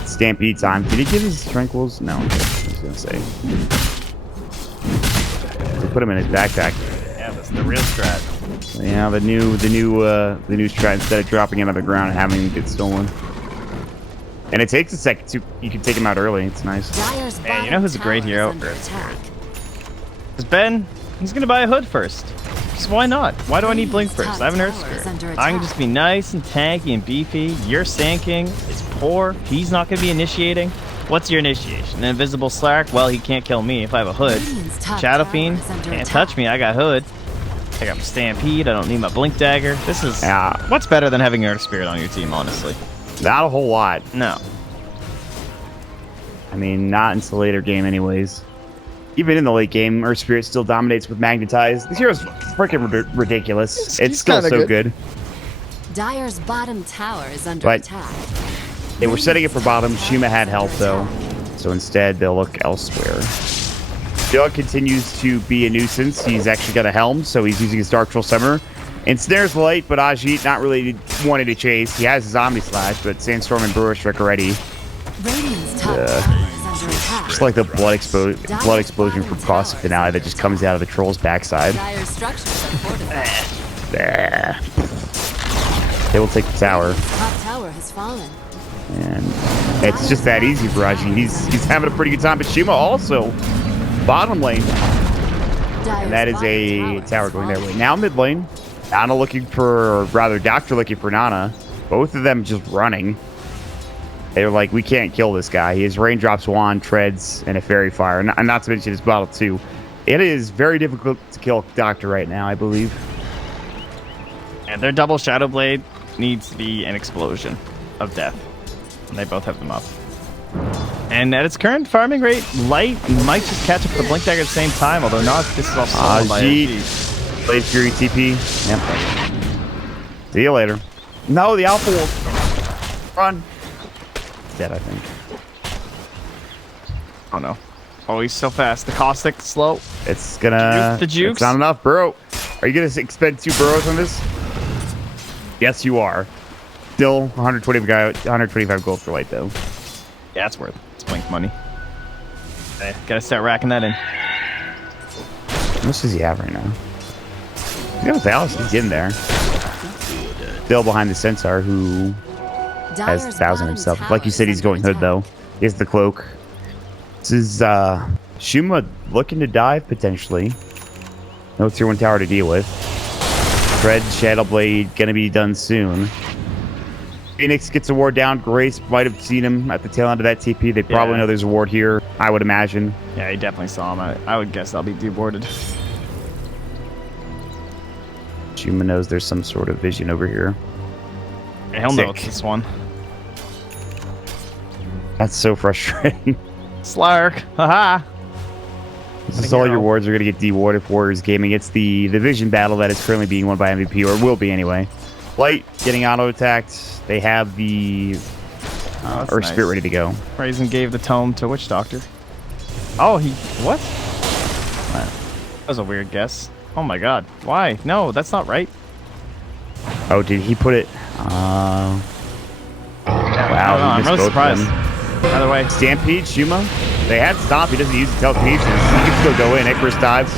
Stampede time. Did he give his tranquils? No. I was gonna say. They put him in his backpack. Yeah, that's the real strat. Yeah, the new strat, instead of dropping him on the ground and having him get stolen. And it takes a second to you can take him out early. It's nice. Yeah, you know who's a great hero? Is Ben? He's gonna buy a hood first. Just why not? Why do I need Blink first? I haven't Earth Spirit. I can just be nice and tanky and beefy. Your Sand King is poor. He's not gonna be initiating. What's your initiation? An invisible Slark? Well, he can't kill me if I have a hood. Shadow Fiend? Can't touch me. I got hood. I got my Stampede. I don't need my Blink Dagger. This is... what's better than having Earth Spirit on your team, honestly? Not a whole lot. No. I mean, not until later game anyways. Even in the late game, Earth Spirit still dominates with Magnetize. This hero's freaking ridiculous. It's still so good. Dire's bottom tower is under attack. They were setting it for bottom. Shuma had help, though. So instead, they'll look elsewhere. Dog continues to be a nuisance. He's actually got a helm, so he's using his Dark Troll Summoner. Ensnares Light, but Ajit not really wanting to chase. He has his Omni Slash, but Sandstorm and Brewer Strike already. Just like the blood explosion from Cross Finale that just comes out of the Troll's backside. They will take the tower. Top tower has fallen. And it's just that easy for Ajit. He's having a pretty good time, but Shima also bottom lane. And that is a tower going their way. Now mid lane. Nana looking for, or rather Doctor looking for Nana. Both of them just running. They're like, we can't kill this guy. He has Raindrops, Wand, Treads, and a Fairy Fire. And not to mention his bottle too. It is very difficult to kill Doctor right now, I believe. And their double Shadow Blade needs to be an explosion of death. And they both have them up. And at its current farming rate, Light might just catch up with the Blink Dagger at the same time, although not if this is all stolen by Ajit. Blade Fury TP. Yep. See you later. No, the Alpha Wolf. Run. It's dead, I think. Oh no. Oh, he's so fast. The Caustic, slow. It's gonna... The jukes. It's not enough, Burrow. Are you gonna expend 2 burrows on this? Yes, you are. Still 125 gold for Light, though. Yeah, it's worth it. It's Blink money. Okay, gotta start racking that in. How much does he have right now? He's got 1,000. He's getting there. Still behind the Centaur, who has 1,000 himself. Like you said, he's going hood, though. He has the cloak. This is Shuma looking to dive, potentially. No tier 1 tower to deal with. Dread, Shadow Blade, gonna be done soon. Phoenix gets a ward down. Grace might have seen him at the tail end of that TP. They probably know there's a ward here, I would imagine. Yeah, he definitely saw him. I would guess that'll be dewarded. Shuma knows there's some sort of vision over here. Yeah, he'll know it's this one. That's so frustrating. Slark, haha. This is all your wards are going to get dewarded for Warriors Gaming. It's the vision battle that is currently being won by MVP, or will be anyway. Light getting auto-attacked. They have the Earth Spirit ready to go. Raisin gave the tome to Witch Doctor. Oh, he... What? That was a weird guess. Oh my god. Why? No, that's not right. Oh, did he put it... Wow, I'm really surprised. Either way. Stampede, Shuma. They had Stomp. He doesn't use the telekinesis. He can still go in. Icarus dives.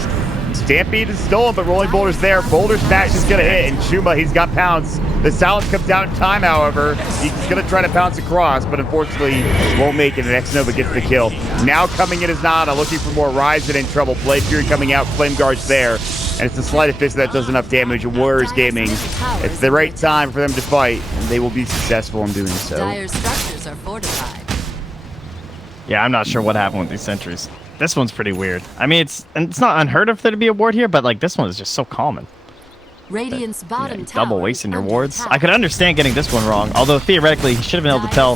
Stampede is stolen, but Rolling Boulder's there. Boulder Smash is going to hit, and Shuma, he's got Pounce. The silence comes out in time, however. He's going to try to pounce across, but unfortunately won't make it, and X-Nova gets the kill. Now coming in is Nana, looking for more Ryzen in trouble. Blade Fury coming out, Flame Guard's there, and it's the Sleight of Fist that does enough damage. Warriors Gaming, it's the right time for them to fight, and they will be successful in doing so. Dire's structures are fortified. Yeah, I'm not sure what happened with these sentries. This one's pretty weird. I mean, it's not unheard of there to be a ward here, but like this one is just so common. Radiant's bottom tower double wasting your wards. I could understand getting this one wrong, although theoretically he should have been able to tell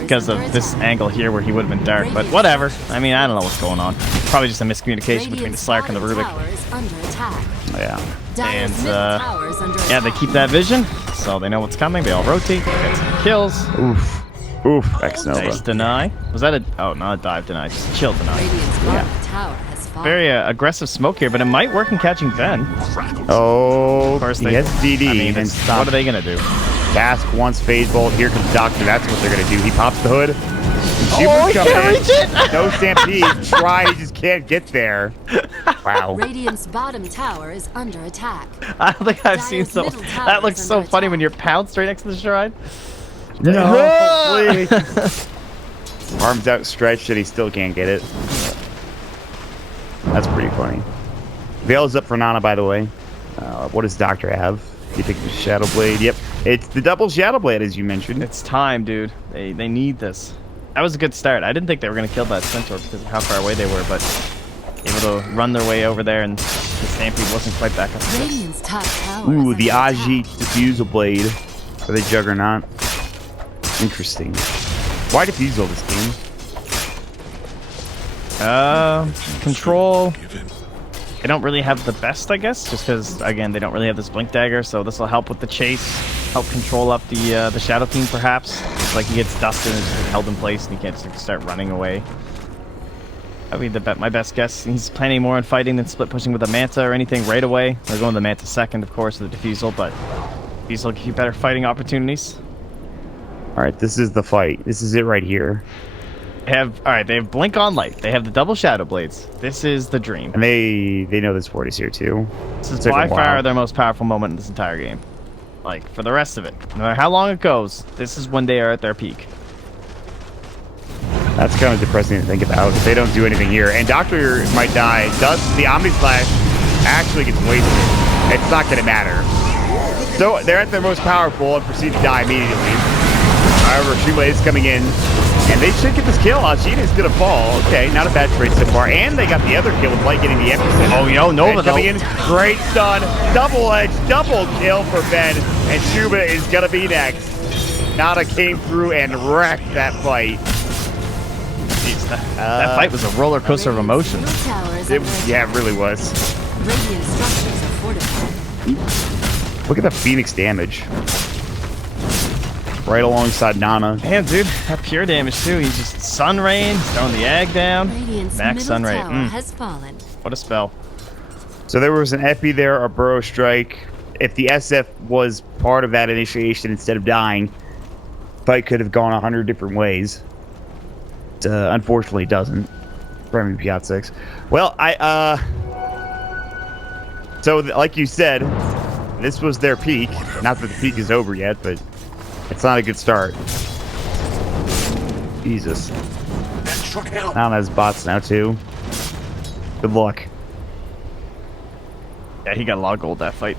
because of this angle here where he would have been dark. But whatever. I mean, I don't know what's going on. Probably just a miscommunication between the Slark and the Rubik. Yeah. And yeah, they keep that vision, so they know what's coming. They all rotate. Get some kills. Oof. Oof, X-Nova. Nice deny. Was that a... Oh, not a dive deny. Just chill deny. Yeah. Very aggressive smoke here, but it might work in catching Ben. Oh, Of course, he has DD. I mean, and what are they going to do? Task once phase bolt. Here comes Doctor. That's what they're gonna do. He pops the hood. Oh, he can't reach it. No stampede. Tried. He just can't get there. Wow. Radiant's bottom tower is under attack. I don't think I've seen Dire's so. middle tower That looks is so under funny attack. when you're pounced right next to the shrine. No, please. Arms outstretched and he still can't get it. That's pretty funny. Veil's up for Nana, by the way. What does Doctor have? You think the Shadow Blade? Yep. It's the double Shadow Blade, as you mentioned. It's time, dude. They need this. That was a good start. I didn't think they were going to kill that Centaur because of how far away they were, but able to run their way over there, and the Stampede wasn't quite back up. Radiant's top tower Ooh, is the under Ajit attack. Diffusal Blade for the Juggernaut. Interesting. Why Diffusal this game? Control. They don't really have the best, I guess, just because, again, they don't really have this Blink Dagger, so this will help with the chase, help control up the Shadow Team, perhaps. It's like he gets dusted and just held in place, and he can't just start running away. That would be my best guess. He's planning more on fighting than split pushing with a Manta or anything right away. They're going to the Manta second, of course, with the Diffusal, but Diffusal will give you better fighting opportunities. Alright, this is the fight. This is it right here. They have Blink on Light. They have the double Shadow Blades. This is the dream. And they know this Horde is here too. This is Took by a while. far their most powerful moment in this entire game. Like, for the rest of it. No matter how long it goes, this is when they are at their peak. That's kind of depressing to think about. If they don't do anything here. And Doctor might die. The Omni Slash actually gets wasted. It's not going to matter. So they're at their most powerful and proceed to die immediately. However, Shoeblade is coming in. And they should get this kill. Ajit is going to fall. Okay, not a bad trade so far. And they got the other kill with Light getting the epicenter. Oh, yo, Nova, And coming in, great stun. Double edge, double kill for Ben. And Shuba is going to be next. Nana came through and wrecked that fight. Jeez, that fight was a roller coaster of Radiant's emotions. middle tower is under Yeah, attack. it really was. Radiant structures are fortified. Look at the Phoenix damage. Right alongside Nana. Damn, dude, that pure damage too. He's just Sun Rain, throwing the Egg down. Radiant's Max middle Sun Rain. tower has fallen. What a spell. So there was an Epi there, a Burrow Strike. If the SF was part of that initiation instead of dying, fight could have gone 100 different ways. Unfortunately, it doesn't. For MVP hot6. Well, so like you said, this was their peak. Not that the peak is over yet, but it's not a good start. Jesus. Nana has bots now too. Good luck. Yeah, he got a lot of gold that fight.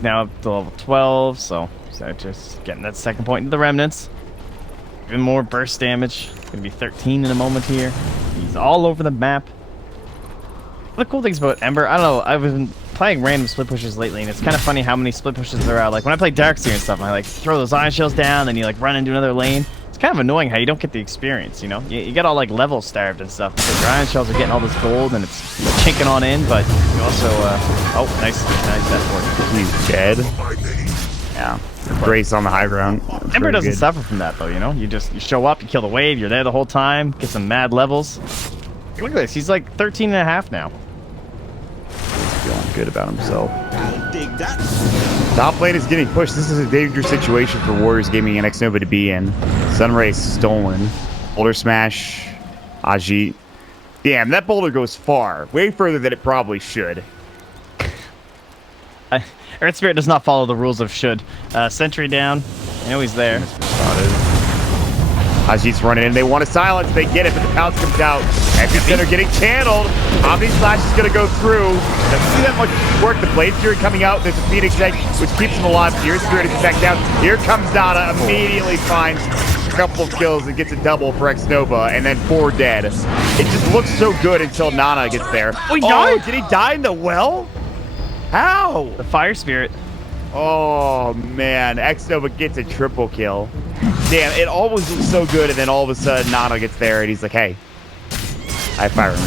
Now up to level 12, so just getting that second point into the remnants. Even more burst damage. Gonna be 13 in a moment here. He's all over the map. One of the cool things about Ember, I don't know, I've been playing random split pushes lately, and it's kind of funny how many split pushes there are. Like when I play Darkseer and stuff, I like throw those iron shells down, then you like run into another lane. It's kind of annoying how you don't get the experience, you know? You get all like level starved and stuff because your iron shells are getting all this gold and it's chinking on in, but you also, oh, nice effort. He's dead. Yeah. Grace on the high ground. That's Ember very doesn't good. suffer from that though, you know? You show up, you kill the wave, you're there the whole time, get some mad levels. Look at this, he's like 13 and a half now. Feeling good about himself. Top lane is getting pushed. This is a dangerous situation for Warriors Gaming and Xnova to be in. Sunray stolen. Boulder smash. Ajit. Damn, that boulder goes far. Way further than it probably should. Earth Spirit does not follow the rules of should. Sentry down. I know he's there. Ajit's running in. They want to silence. They get it, but the pounce comes out. Epicenter getting channeled. Omni Slash is going to go through. Doesn't see that much work. The Blade Fury coming out. There's a Phoenix Egg, which keeps him alive. Gear Spirit is back down. Here comes Nana. Immediately finds a couple of kills and gets a double for Xnova, and then 4 dead. It just looks so good until Nana gets there. Oh, he died? Did he die in the well? How? The Fire Spirit. Oh, man. Xnova gets a triple kill. Damn, it always looks so good, and then all of a sudden, Nana gets there, and he's like, hey, I fire him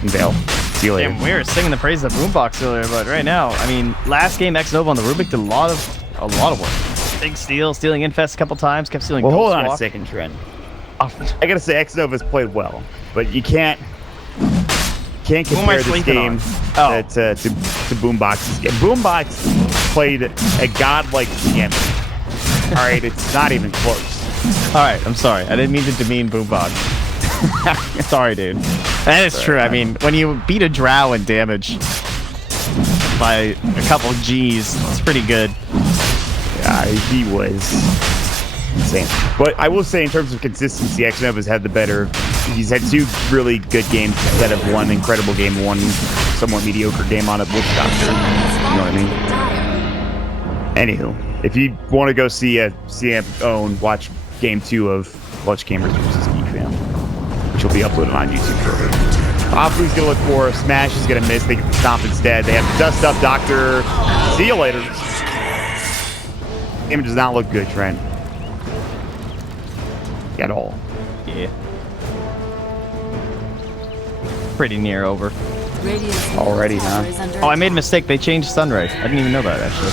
and Vale. See you later. Damn, we were singing the praise of Boombox earlier, but right now, I mean, last game Xnova on the Rubik did a lot of work. Big steal, stealing Infest a couple times, kept stealing Well, hold Ghost on a Walk. second, Trent. I gotta say, Xnova's played well, but you can't Who am I compare this sleeping game on? to Boombox's game. Boombox played a godlike game. All right, it's not even close. All right, I'm sorry. I didn't mean to demean Boombox. Sorry, dude. That is true. I mean, when you beat a drow in damage by a couple G's, it's pretty good. Yeah, he was insane. But I will say, in terms of consistency, Exnova's had the better. He's had 2 really good games instead of 1 incredible game, 1 somewhat mediocre game on a Witch Doctor. You know what I mean? Anywho, if you want to go see QEON, watch game 2 of Clutch Gamers versus Geek Fam, which will be uploaded on YouTube shortly. Offlee's gonna look for Smash is gonna miss. They get the stomp instead. They have to dust up Doctor. See you later. Game does not look good, Trent. At all. Yeah. Pretty near over. Already, huh? Oh, I made a mistake. They changed Sunray. I didn't even know that, actually.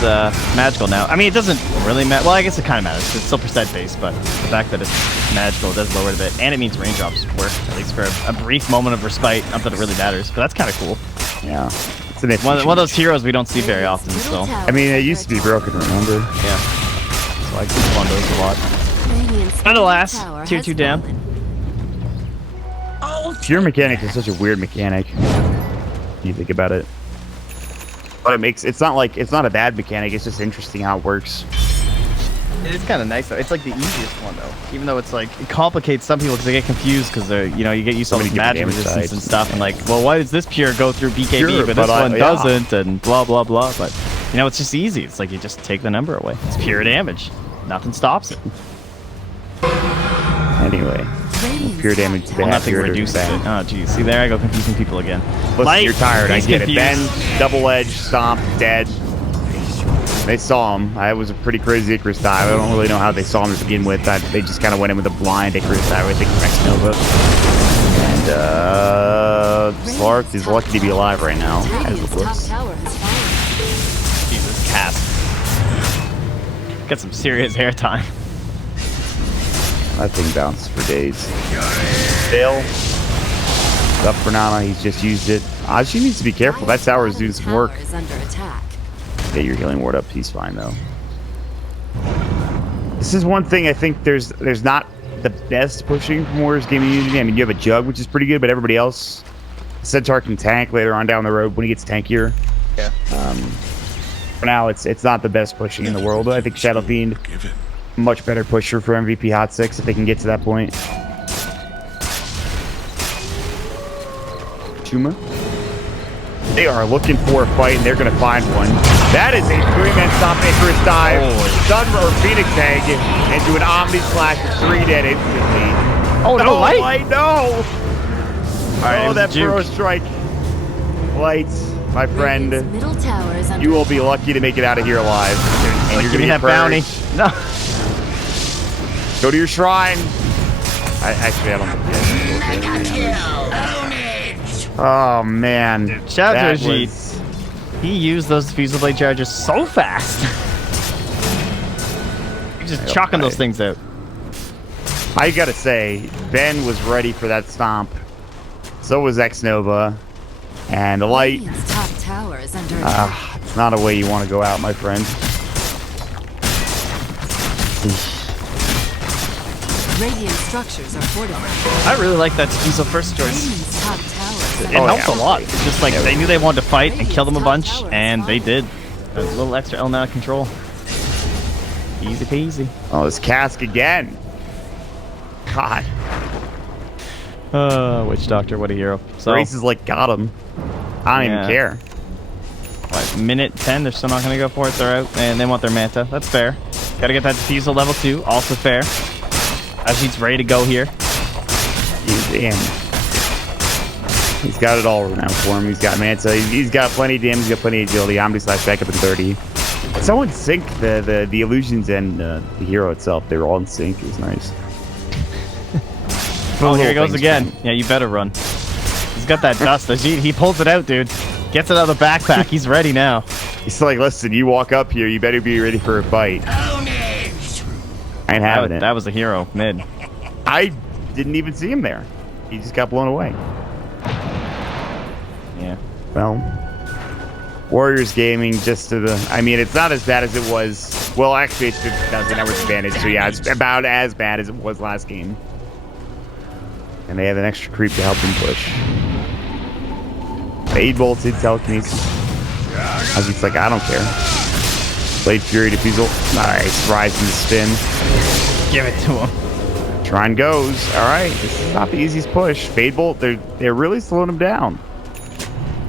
It's magical now. I mean, it doesn't really matter. Well, I guess it kind of matters. It's still percent-based, but the fact that it's magical does lower it a bit. And it means raindrops work, at least for a brief moment of respite. Not that it really matters, but that's kind of cool. Yeah. It's an one of those heroes we don't see very often, so. I mean, it used to be broken, remember? Yeah. So I just fun those a lot. Nonetheless, tier 2 down. Pure mechanics is such a weird mechanic. When you think about it. But it's not a bad mechanic, it's just interesting how it works. It's kind of nice though. It's like the easiest one though. Even though it's like, it complicates some people because they get confused because they're, you know, you get used to all this magic resistance and stuff and like, well, why does this pure go through BKB but this one doesn't and blah blah blah. But you know, it's just easy. It's like you just take the number away. It's pure damage. Nothing stops it. Anyway, pure damage to the nothing reduces it. Oh geez, see there I go confusing people again. Listen, you're tired, I get it. Ben, double edge, stomp, dead. They saw him. I was a pretty crazy Icarus dive. I don't really know how they saw him to begin with. They just kind of went in with a blind Icarus dive. I think Nova. And Slark is lucky to be alive right now. As it looks. Jesus, Cap. Got some serious airtime. That thing bounced for days. Fail. Up for Nana. He's just used it. She needs to be careful. That tower is doing some work. Get your healing ward up. He's fine though. This is one thing I think there's not the best pushing from Warriors gaming unity. I mean, you have a Jug, which is pretty good, but everybody else, Centaur can tank later on down the road when he gets tankier. Yeah. For now, it's not the best pushing in the world. I think Shadow Fiend, much better pusher for MVP hot6 if they can get to that point. Chuma. They are looking for a fight, and they're going to find one. That is a 3-man stop Icarus dive. Sun or Phoenix Egg into an Omni Slash of 3 dead instantly. Oh, no, Light, no! Right, that Pro Strike. Light, my friend, you will be lucky to make it out of here alive. And you're going to get bounty. No. Go to your shrine. Actually, I don't know. Oh man! Dude, shout out to Ajit. He used those Fusil Blade charges so fast. He's just chucking those things out. I gotta say, Ben was ready for that stomp. So was Xnova, and the light. It's not a way you want to go out, my friend. Radiant structures are fortified. I really like that Fusil first choice. It helped a lot. It's just like they knew they wanted to fight and kill them a bunch, and they did. A little extra element of control. Easy peasy. Oh, this cask again. God. Witch Doctor, what a hero. So Grace is like got him. I don't even care. What, minute 10, they're still not going to go for it. They're out, and they want their Manta. That's fair. Got to get that Defusal level 2. Also fair. Ajit's ready to go here. He's in. He's got it all now for him. He's got Manta. He's got plenty of damage. He's got plenty of agility. Omni Slash back up in 30. Someone sync the illusions and the hero itself. They were all in sync. It was nice. Oh, here he goes again. Yeah, you better run. He's got that dust. Ajit, he pulls it out, dude. Gets it out of the backpack. He's ready now. He's like, listen, you walk up here, you better be ready for a fight. I ain't having it. That was a hero, mid. I didn't even see him there. He just got blown away. Yeah. Well, Warriors Gaming just to the... I mean, it's not as bad as it was. Well, actually, it's 50,000 network advantage. So yeah, it's about as bad as it was last game. And they have an extra creep to help them push. Fade bolted telekinesis. I was just like, I don't care. Blade Fury Defusal. Nice. Rise in the spin. Give it to him. Shrine goes. All right. This is not the easiest push. Fade Bolt, they're really slowing him down.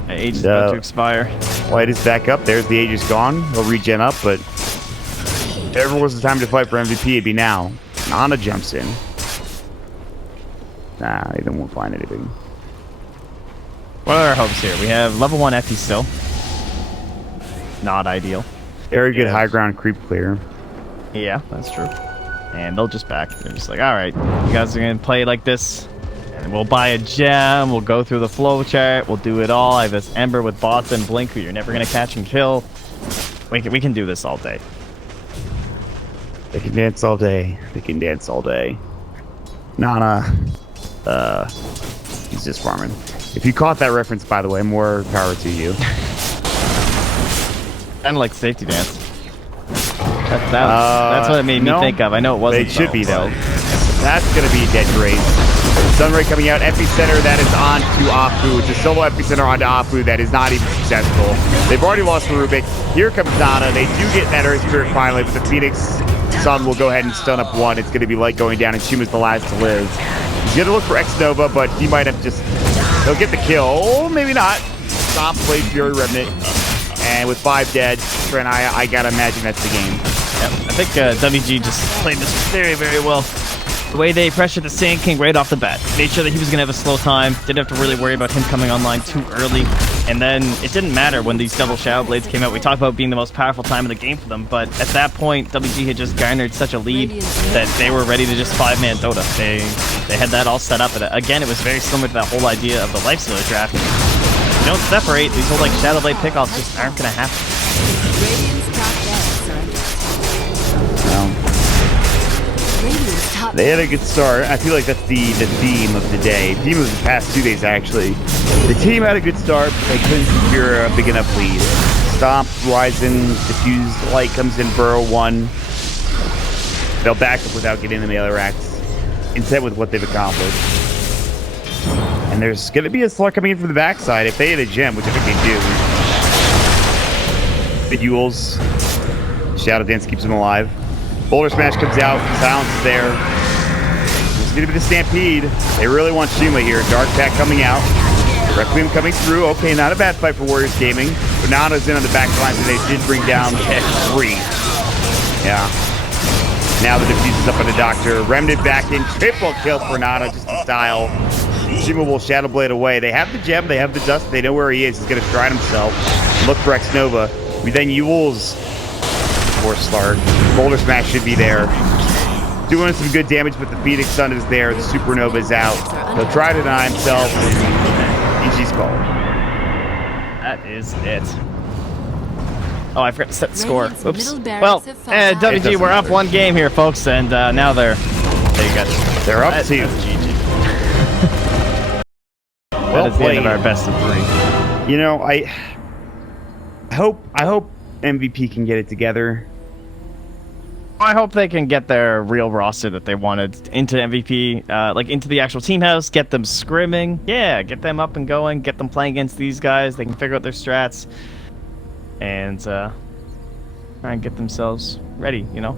Age is about to expire. White is back up. There's the Age is gone. He'll regen up, but if ever was the time to fight for MVP, it'd be now. Nana jumps in. Nah, they won't find anything. What are our hopes here? We have level 1 Effie still. Not ideal. Very good high ground creep clear. Yeah, that's true. And they'll just back. They're just like, alright, you guys are going to play like this. And we'll buy a gem. We'll go through the flow chart. We'll do it all. I have this Ember with bots and Blink who you're never going to catch and kill. We can do this all day. They can dance all day. They can dance all day. Nana. He's just farming. If you caught that reference, by the way, more power to you. Kind of like safety dance. That's what it made me think of. I know it wasn't. It should be, though. That's going to be a dead race. Sunray coming out. Epicenter, that is on to Afu. It's a solo Epicenter onto Afu that is not even successful. They've already lost the Rubik. Here comes Nana. They do get that Earth Spirit finally, but the Phoenix Sun will go ahead and stun up one. It's going to be Light going down, and Shuma's the last to live. He's going to look for X-Nova, but he might have just... He'll get the kill. Maybe not. Stomp, Blade Fury, Remnant. And with 5 dead, Trent, I gotta imagine that's the game. Yep. I think WG just played this very, very well. The way they pressured the Sand King right off the bat. Made sure that he was going to have a slow time. Didn't have to really worry about him coming online too early. And then it didn't matter when these double Shadow Blades came out. We talked about being the most powerful time in the game for them. But at that point, WG had just garnered such a lead that they were ready to just 5-man Dota. They had that all set up. And again, it was very similar to that whole idea of the Lifestealer draft. If you don't separate, these whole like Shadow Blade pickoffs just aren't going to happen. They had a good start. I feel like that's the theme of the day. Theme of the past 2 days, actually. The team had a good start, but they couldn't secure a big enough lead. Stomp, Ryzen, Diffused, Light comes in, Burrow 1. They'll back up without getting the melee racks. Instead with what they've accomplished. And there's going to be a slot coming in from the backside if they hit a gem, which I think they do. The Yules. Shadow Dance keeps them alive. Boulder Smash comes out. Silence is there. It's going to be the Stampede. They really want Shima here. Dark Pack coming out. Requiem coming through. Okay, not a bad fight for Warriors Gaming. Banana's in on the back line, so they did bring down X3. Yeah. Now the Diffuse is up on the Doctor. Remnant back in. Triple kill for Nana, just in style. Shima will Shadow Blade away. They have the gem. They have the dust. They know where he is. He's going to stride himself. Look for X-Nova. We then Yules. Force Slark. Boulder Smash should be there. Doing some good damage, but the Phoenix Sun is there. The Supernova is out. He'll try to deny himself. And GG's call. That is it. Oh, I forgot to set the score. Oops. Well, WG, we're up 1 game here, folks, and now they're... There you go. They're up 2. That's GG. That is the end of our best of 3. You know, I hope MVP can get it together. I hope they can get their real roster that they wanted into MVP, like into the actual team house, get them scrimming. Yeah, get them up and going, get them playing against these guys. They can figure out their strats and try and get themselves ready, you know?